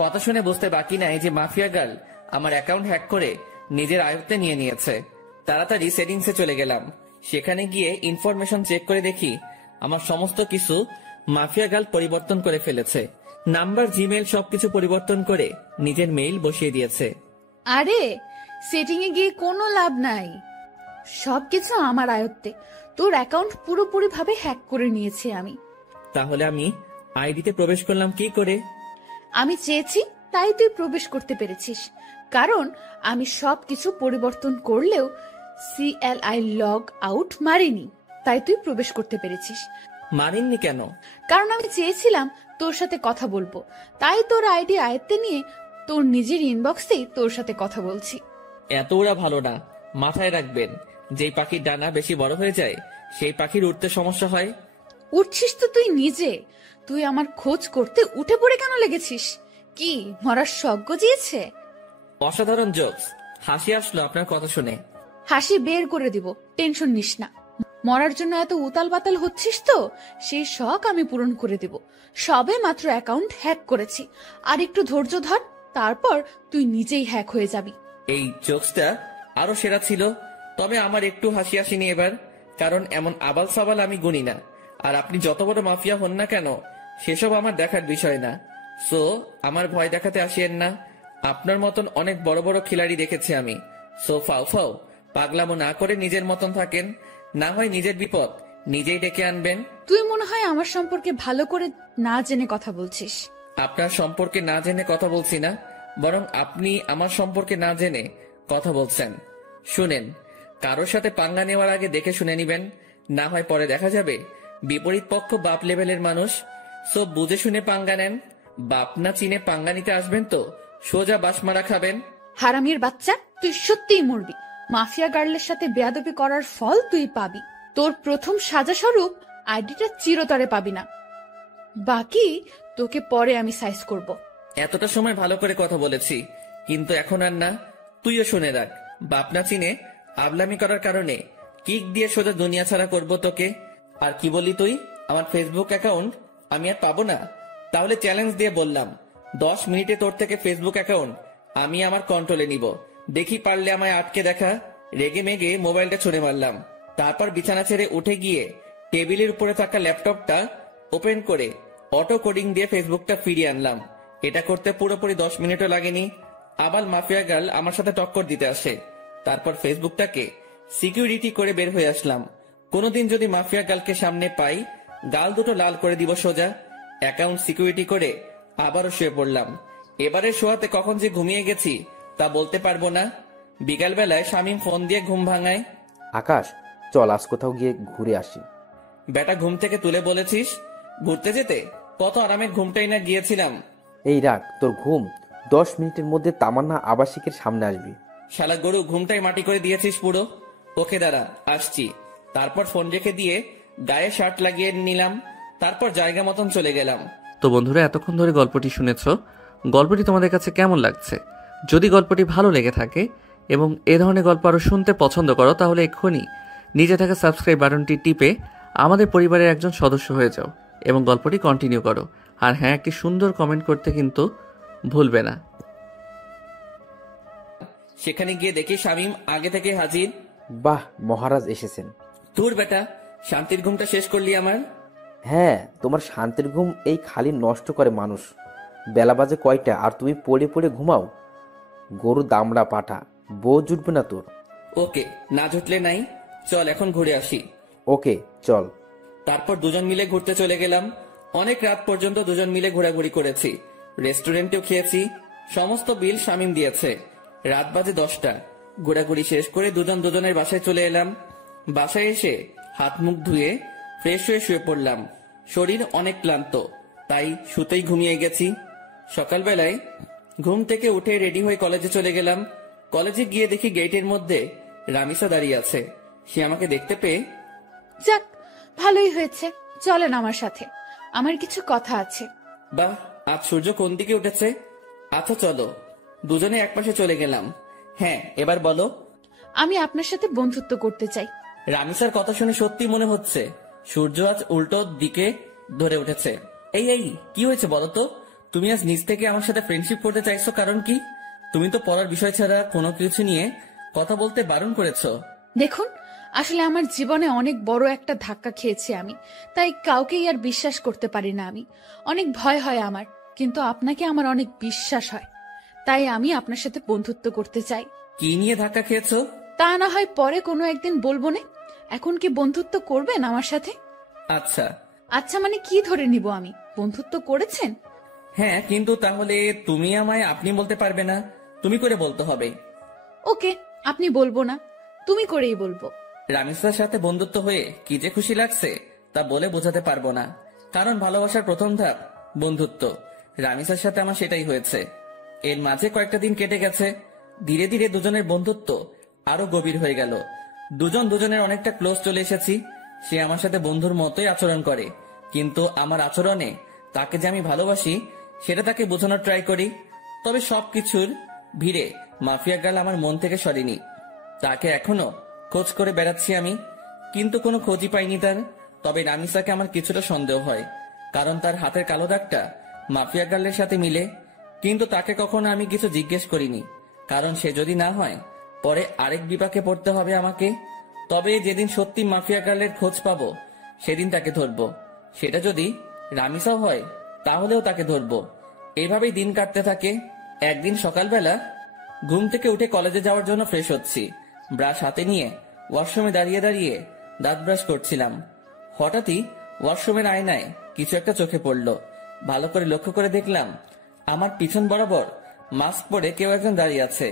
কথা শুনে বুঝতে বাকি নাই যে মাফিয়া গার্ল আমার অ্যাকাউন্ট হ্যাক করে নিজের আয়ত্তে নিয়ে নিয়েছে। তাড়াতাড়ি সেটিংসে চলে গেলাম। সেখানে গিয়ে ইনফরমেশন চেক করে দেখি আমার সমস্ত কিছু মাফিয়া গার্ল পরিবর্তন করে ফেলেছে। নাম্বার, জিমেল সবকিছু পরিবর্তন করে নিজের মেইল বসিয়ে দিয়েছে। আরে, সেটিং এ গিয়ে কোনো লাভ নাই, সবকিছু আমার আয়ত্তে। তোর অ্যাকাউন্ট পুরোপুরি ভাবে হ্যাক করে নিয়েছি আমি। তাহলে আমি আইডিতে প্রবেশ করলাম কি করে? আমি চেয়েছি তাই তুই প্রবেশ করতে পেরেছিস, কারণ আমি সবকিছু পরিবর্তন করলেও CLI লগ আউট মারিনি, তাই তুই প্রবেশ করতে পেরেছিস। মারেননি কেন? কারণ আমি চেয়েছিলাম তোর সাথে কথা বলবো, তাই তোর আইডি আয়ত্তে নিয়ে তোর নিজের ইনবক্সেই তোর সাথে কথা বলছি। এত ওরা ভালো না, মাথায় রাখবেন, যেই পাখির ডানা বেশি বড় হয়ে যায় সেই পাখির উঠতে সমস্যা হয়। উঠছিস তো তুই নিজে, তুই আমার খোঁজ করতে উঠে পড়ে কেন লেগেছিস? কি মরার শখ গজিয়েছে? অসাধারণ জোকস, হাসি আসলো আপনার কথা শুনে। হাসি বের করে দিব, টেনশন নিস না। মরার জন্য এত উতাল পাতাল হচ্ছিস তো, সেই শখ আমি পূরণ করে দিব। সবে মাত্র অ্যাকাউন্ট হ্যাক করেছি, আর একটু ধৈর্য ধর, তারপর তুই নিজেই হ্যাক হয়ে যাবি। এই জোকসটা আরো সেরা ছিল, তবে আমার একটু হাসি আসেনি এবার, কারণ এমন আবাল সাবাল আমি গুনি না। আর আপনি যত বড় মাফিয়া হন না কেন, সেসব আমার দেখার বিষয় না। সো আমার ভয় দেখাতে আসিয়েন না। আপনার মতন অনেক বড় বড় খিলাড়ি দেখেছি আমি। সো ফাও ফাও পাগলামো না করে নিজের মতন থাকেন, না হয় নিজের বিপদ নিজেই ডেকে আনবেন। তুই মনে হয় আমার সম্পর্কে ভালো করে না জেনে কথা বলছিস। আপনার সম্পর্কে না জেনে কথা বলছি না, বরং আপনি আমার সম্পর্কে না জেনে কথা বলছেন। শুনেন, কারোর সাথে পাঙ্গা নেওয়ার আগে দেখে শুনে নিবেন, না হয় পরে দেখা যাবে বিপরীত পক্ষ বাপ লেভেলের মানুষ। সব বুঝে শুনে পাঙ্গা নেন। বাপ না চিনে পাঙ্গা নিতে আসবেন তো সোজা বাসমারা খাবেন। হারামির বাচ্চা, তুই সত্যিই মরবি। মাফিয়া গার্লের সাথে বেয়াদবি করার ফল তুই পাবি। তোর প্রথম সাজা স্বরূপ আইডিটা চিরতরে পাবি না। বাকি তোকে পরে আমি সাইজ করব। এতটা সময় ভালো করে কথা বলেছি, কিন্তু এখন আর না। তুইও শুনে রাখ, বাপ না চিনে আবলামি করার কারণে কিক দিয়ে সোজা দুনিয়া ছাড়া করবো তোকে। আর কি বলি তুই, আমার ফেসবুক অ্যাকাউন্ট আমি আর পাবো না? তাহলে চ্যালেঞ্জ দিয়ে বললাম, 10 মিনিটে তোর থেকে ফেসবুক অ্যাকাউন্ট আমি আমার কন্ট্রোলে নিব। দেখি পারলে আমায় আটকে দেখা। রেগে মেগে মোবাইলটা ছুঁড়ে মারলাম। তারপর বিছানা ছেড়ে উঠে গিয়ে টেবিলের উপরে থাকা ল্যাপটপটা ওপেন করে অটো কোডিং দিয়ে ফেসবুকটা ফিরিয়ে আনলাম। এটা করতে পুরোপুরি 10 মিনিটও লাগেনি। আবার মাফিয়া গার্ল আমার সাথে টক্কর দিতে আসে। তারপর ফেসবুকটাকে সিকিউরিটি করে বের হয়ে আসলাম। কোনোদিন যদি মাফিয়া গার্লকে সামনে পাই, গাল দুটো লাল করে দিব সোজা। অ্যাকাউন্ট সিকিউরিটি করে আবারও শুয়ে পড়লাম। এবারে শোয়াতে কখন যে ঘুমিয়ে গেছি তা বলতে পারবো না। বিকালবেলায় শামীম ফোন দিয়ে ঘুম ভাঙায়। আকাশ, চল আজ কোথাও গিয়ে ঘুরে আসি। বেটা ঘুম থেকে তুলে বলেছিস ঘুরতে যেতে? কত আরামের ঘুমটাই না গিয়েছিলাম। এই রাখ তোর ঘুম, 10 মিনিটের মধ্যে তামান্না আবাসিকের সামনে আসবি। শালা গরু, ঘুমটাই মাটি করে দিয়েছিস পুরো। ওকে দাঁড়া, আসছি। তারপর ফোন রেখে দিয়ে গায়ে শার্ট লাগিয়ে নিলাম। তারপর জায়গা মতন চলে গেলাম। তো বন্ধুরা, এতক্ষণ ধরে গল্পটি শুনেছো। গল্পটি তোমাদের কাছে কেমন লাগছে? যদি গল্পটি ভালো লেগে থাকে এবং এ ধরনের গল্প আরও শুনতে পছন্দ করো, তাহলে এক্ষুনি নিচে থাকা সাবস্ক্রাইব বাটনটি টিপে আমাদের পরিবারের একজন সদস্য হয়ে যাও এবং গল্পটি কন্টিনিউ করো। আর হ্যাঁ, একটি সুন্দর কমেন্ট করতে কিন্তু ভুলবে না। সেখানে গিয়ে দেখি শামীম আগে থেকে হাজির। বাহ, মহারাজ এসেছেন। তোর বেটা, শান্তির ঘুমটা শেষ করলি আমার। হ্যাঁ, তোমার শান্তির ঘুম এই খালি নষ্ট করে মানুষ। বেলা বাজে কয়টা আর তুমি পড়ে পড়ে ঘুমাও? গরু দামড়া পাঠা, বউ জুটবে না তোর। ওকে, না জুটলে নাই। চল এখন ঘুরে আসি। ওকে চল। তারপর দুজন মিলে ঘুরতে চলে গেলাম। অনেক রাত পর্যন্ত দুজন মিলে ঘোরাঘুরি করেছি। রেস্টুরেন্টেও খেয়েছি। সমস্ত বিল শামীম দিয়েছে। রাত বাজে 10টা। ঘোরাঘুরি শেষ করে দুজন দুজনের বাসায় চলে এলাম। বাসায় এসে হাত মুখ ধুয়ে ফ্রেশ হয়ে শুয়ে পড়লাম। শরীর অনেক ক্লান্ত, তাই শুতেই ঘুমিয়ে গেছি। সকালবেলায় ঘুম থেকে উঠে রেডি হয়ে কলেজে চলে গেলাম। কলেজে গিয়ে দেখি গেটের মধ্যে রামিসা দাঁড়িয়ে আছে। সে আমাকে দেখতে পেয়ে, যাক, ভালোই হয়েছে, চলেন আমার সাথে, আমার কিছু কথা আছে। বাহ, আজ সূর্য কোন দিকে উঠেছে। আচ্ছা চলো। দুজনে একপাশে চলে গেলাম। হ্যাঁ, এবার বলো। আমি আপনার সাথে বন্ধুত্ব করতে চাই। রামিসার কথা শুনে সত্যি মনে হচ্ছে সূর্য আজ উল্টো দিকে ধরে উঠেছে। এই এই কি হয়েছে বলো তো? তুমি আজ নিজ থেকে আমার সাথে ফ্রেন্ডশিপ করতে চাইছো, কারণ কি? তুমি তো পড়ার বিষয় ছাড়া কোনো কিছু নিয়ে কথা বলতে বারণ করেছো। দেখুন, আসলে আমার জীবনে অনেক বড় একটা ধাক্কা খেয়েছি আমি, তাই কাউকেই আর বিশ্বাস করতে পারি না আমি। অনেক ভয় হয় আমার, কিন্তু আপনাকে আমার অনেক বিশ্বাস হয়, তাই আমি আপনার সাথে বন্ধুত্ব করতে চাই। কি নিয়ে ধাক্কা খেয়েছো? তা না হয় পরে কোনো একদিন বলবো না। এখন কি বন্ধুত্ব করবেন আমার সাথে? আচ্ছা। আচ্ছা মানে কি ধরে নিব আমি? বন্ধুত্ব করেছেন? হ্যাঁ, কিন্তু তাহলে তুমি আমায় আপনি বলতে পারবে না, তুমি করে বলতে হবে। ওকে, আপনি বলবো না, তুমি করেই বলবো। রামিসার সাথে বন্ধুত্ব হয়ে কি যে খুশি লাগছে তা বলে বোঝাতে পারবো না, কারণ ভালোবাসার প্রথম ধাপ বন্ধুত্ব। রামিসার সাথে আমার সেটাই হয়েছে। এর মাঝে কয়েকটা দিন কেটে গেছে। ধীরে ধীরে দুজনের বন্ধুত্ব আরো গভীর হয়ে গেল। দুজন দুজনের অনেকটা ক্লোজ চলে এসেছি। সে আমার সাথে বন্ধুর মতোই আচরণ করে, কিন্তু আমার আচরণে তাকে যে আমি ভালোবাসি সেটা তাকে বোঝানোর ট্রাই করি। তবে সবকিছুর ভিড়ে মাফিয়া গার্ল আমার মন থেকে সরেনি। তাকে এখনো খোঁজ করে বেড়াচ্ছি আমি, কিন্তু কোনো খোঁজই পাইনি তার। তবে রামিসাকে আমার কিছুটা সন্দেহ হয়, কারণ তার হাতের কালো দাগটা মাফিয়া গার্লের সাথে মিলে। কিন্তু তাকে কখনো আমি কিছু জিজ্ঞেস করিনি, কারণ সে যদি না হয় পরে আরেক বিপাকে পড়তে হবে আমাকে। তবে যেদিন সত্যি মাফিয়া গার্লের খোঁজ পাবো সেদিন তাকে ধরবো। সেটা যদি রামিসাও হয় তাহলেও তাকে ধরবো। এভাবেই দিন কাটতে থাকে। একদিন সকালবেলা ঘুম থেকে উঠে কলেজে যাওয়ার জন্য ফ্রেশ হচ্ছি। ব্রাশ হাতে নিয়ে ওয়াশরুমে দাঁড়িয়ে দাঁড়িয়ে দাঁত ব্রাশ করছিলাম। হঠাৎই ওয়াশরুমের আয়নায় কিছু একটা চোখে পড়লো। ভালো করে লক্ষ্য করে দেখলাম আমার পিছন বরাবর মাস্ক পরে কেউ একজন দাঁড়িয়ে আছে।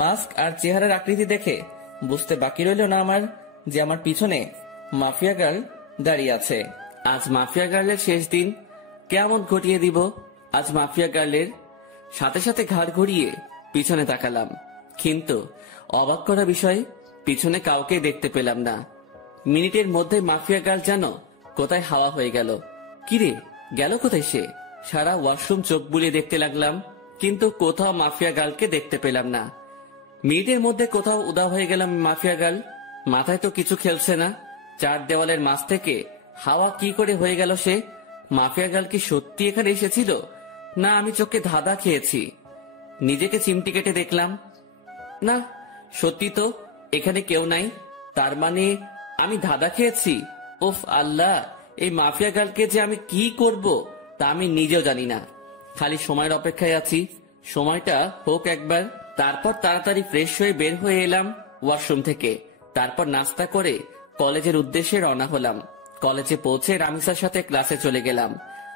মাস্ক আর চেহারার আকৃতি দেখে বুঝতে বাকি রইল না আমার যে আমার পিছনে মাফিয়া গার্ল দাঁড়িয়ে আছে। আজ মাফিয়া গার্লের শেষ দিন, কেমন ঘটিয়ে দিব আজ মাফিয়া গার্লের। সাথে সাথে ঘাড় ঘুরিয়ে পিছনে তাকালাম, কিন্তু অবাক করা বিষয়, পিছনে কাউকে দেখতে পেলাম না। মিনিটের মধ্যে মাফিয়া গার্ল যেন কোথায় হাওয়া হয়ে গেল। কিরে, গেল কোথায় সে? সারা ওয়াশরুম চোখ বুলিয়ে দেখতে লাগলাম, কিন্তু কোথাও মাফিয়া গার্লকে দেখতে পেলাম না। মিনিটের মধ্যে কোথাও উধাও হয়ে গেলাম মাফিয়া গার্ল। মাথায় তো কিছু খেলছে না। চার দেওয়ালের মাঝ থেকে হাওয়া কি করে হয়ে গেল সে? মাফিয়া গার্ল কি সত্যি এখানে এসেছিল, না আমি চোখে ধাঁধা খেয়েছি? নিজেকে চিমটি কেটে দেখলাম, না সত্যি তো এখানে কেউ নাই। তার মানে আমি ধাঁধা খেয়েছি। উফ আল্লাহ, এই মাফিয়া গার্লকে যে আমি কি করব তা আমি নিজেও জানি না। খালি সময়ের অপেক্ষায় আছি, সময়টা হোক একবার। তারপর তাড়াতাড়ি ফ্রেশ হয়ে বের হয়ে এলাম ওয়াশরুম থেকে। তারপর নাস্তা করে কলেজের উদ্দেশ্যে রওনা হলাম। কলেজে পৌঁছে রামিসার সাথে ক্লাসে চলে গেলাম।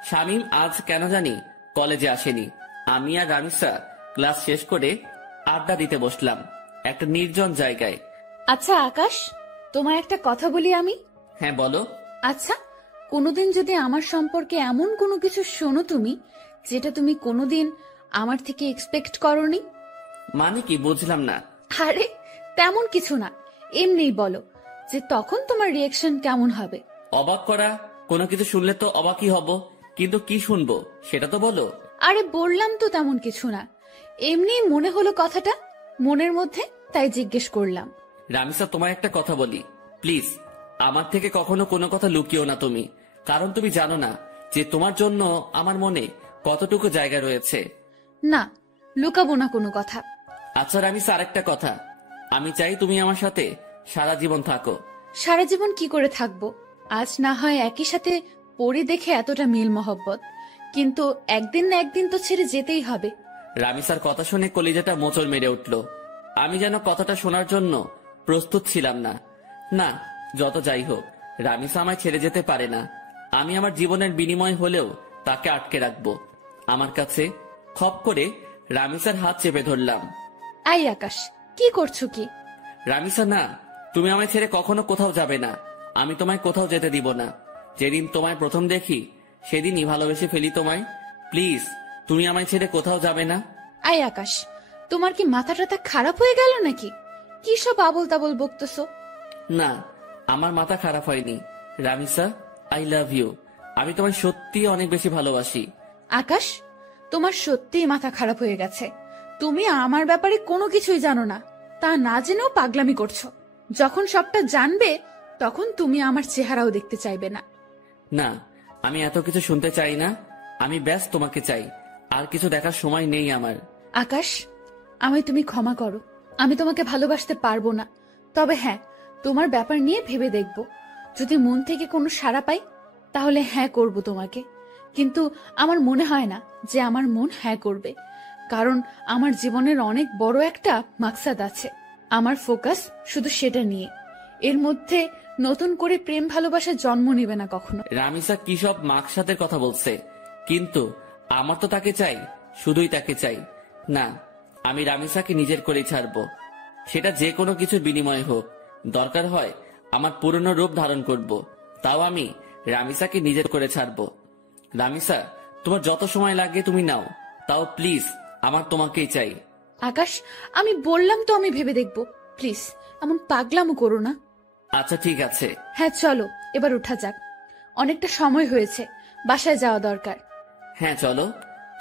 শামীম আজ কেন জানি কলেজে আসেনি। আমি আর রামিসা ক্লাস শেষ করে আড্ডা দিতে বসলাম একটা নির্জন জায়গায়। আচ্ছা আকাশ, তোমার একটা কথা বলি আমি। হ্যাঁ বলো। আচ্ছা, কোনোদিন যদি আমার সম্পর্কে এমন কোনো কিছু শোনো তুমি, যেটা তুমি কোনোদিন আমার থেকে এক্সপেক্ট করনি। মানে কি বুঝলাম না। আরে তেমন কিছু না, এমনিই বলো যে তখন তোমার রিয়েকশন কেমন হবে। অবাক করা কোনো কিছু শুনলে তো অবাকই হব, কিন্তু কি শুনবো সেটা তো বলো। আরে বললাম তো তেমন কিছু না, এমনি মনে হলো কথাটা মনের মধ্যে, তাই জিজ্ঞেস করলাম। রামিসা তোমার একটা কথা বলি, প্লিজ আমার থেকে কখনো কোনো কথা লুকিও না তুমি। কারণ তুমি জানো না যে তোমার জন্য আমার মনে কতটুকু জায়গা রয়েছে। না, লুকাবো না কোনো কথা। আচ্ছা রামিসা, আরেকটা কথা, আমি চাই তুমি আমার সাথে সারা জীবন থাকো। সারা জীবন কি করে থাকবো? আজ না হয় একই সাথে পড়ে দেখে এতটা মিল মহব্বত, কিন্তু একদিন না একদিন তো ছেড়ে যেতেই হবে। রামিসার কথা শুনে কলিজাটা মোচড় মেরে উঠল। আমি যেন কথাটা শোনার জন্য প্রস্তুত ছিলাম না। না, যত যাই হোক, রামিসা আমায় ছেড়ে যেতে পারে না। আমি আমার জীবনের বিনিময় হলেও তাকে আটকে রাখবো আমার কাছে। খপ করে রামিসার হাত চেপে ধরলাম। আই আকাশ, কি করছো কি? রামিসা না, তুমি আমায় ছেড়ে কখনো কোথাও যাবে না। আমি তোমায় কোথাও যেতে দিব না। যেদিন তোমায় প্রথম দেখি সেদিনই ভালোবেসে ফেলি তোমায়। প্লিজ তুমি আমায় ছেড়ে কোথাও যাবে না। আই আকাশ, তোমার কি মাথা টাথা খারাপ হয়ে গেল নাকি? কি সব আবল তাবল বকতেছো? না, আমার মাথা খারাপ হয়নি। Ramisa, I love you. আমি তোমায় সত্যি অনেক বেশি ভালোবাসি। আকাশ, তোমার সত্যিই মাথা খারাপ হয়ে গেছে। তুমি আমার ব্যাপারে কোনো কিছুই জানো না, তা না জেনেও পাগলামি করছো। যখন সবটা জানবে তখন তুমি আমার চেহারাও দেখতে চাইবে না। না, আমি এত কিছু শুনতে চাই না। আমি ব্যাস তোমাকে চাই, আর কিছু দেখার সময় নেই আমার। আকাশ, আমায় তুমি ক্ষমা করো। আমি তোমাকে ভালোবাসতে পারবো না। তবে হ্যাঁ, তোমার ব্যাপার নিয়ে ভেবে দেখব। যদি মন থেকে কোনো সাড়া পাই তাহলে হ্যাঁ করব তোমাকে। কিন্তু আমার মনে হয় না যে আমার মন হ্যাঁ করবে, কারণ আমার জীবনের অনেক বড় একটা মাকসাদ আছে। আমার ফোকাস শুধু সেটা নিয়ে। এর মধ্যে নতুন করে প্রেম ভালোবাসা জন্ম নেবে না কখনো। রামিসা কি সব মাকসাদের কথা বলছে, কিন্তু আমার তো তাকে চাই, শুধুই তাকে চাই। না, আমি রামিসাকে নিজের করেই ছাড়বো, সেটা যে কোনো কিছুর বিনিময়ে হোক। দরকার হয় আমার পুরনো রূপ ধারণ করব, তাও আমি রামিসাকে নিজের করে ছাড়বো। রামিসা, তোমার যত সময় লাগে তুমি নাও, তাও প্লিজ আমার তোমাকেই চাই। আকাশ, আমি বললাম তো আমি ভেবে দেখব। প্লিজ এমন পাগলামো করো না। আচ্ছা ঠিক আছে। হ্যাঁ চলো, এবার উঠা যাক, অনেকটা সময় হয়েছে, বাসায় যাওয়া দরকার। হ্যাঁ চলো।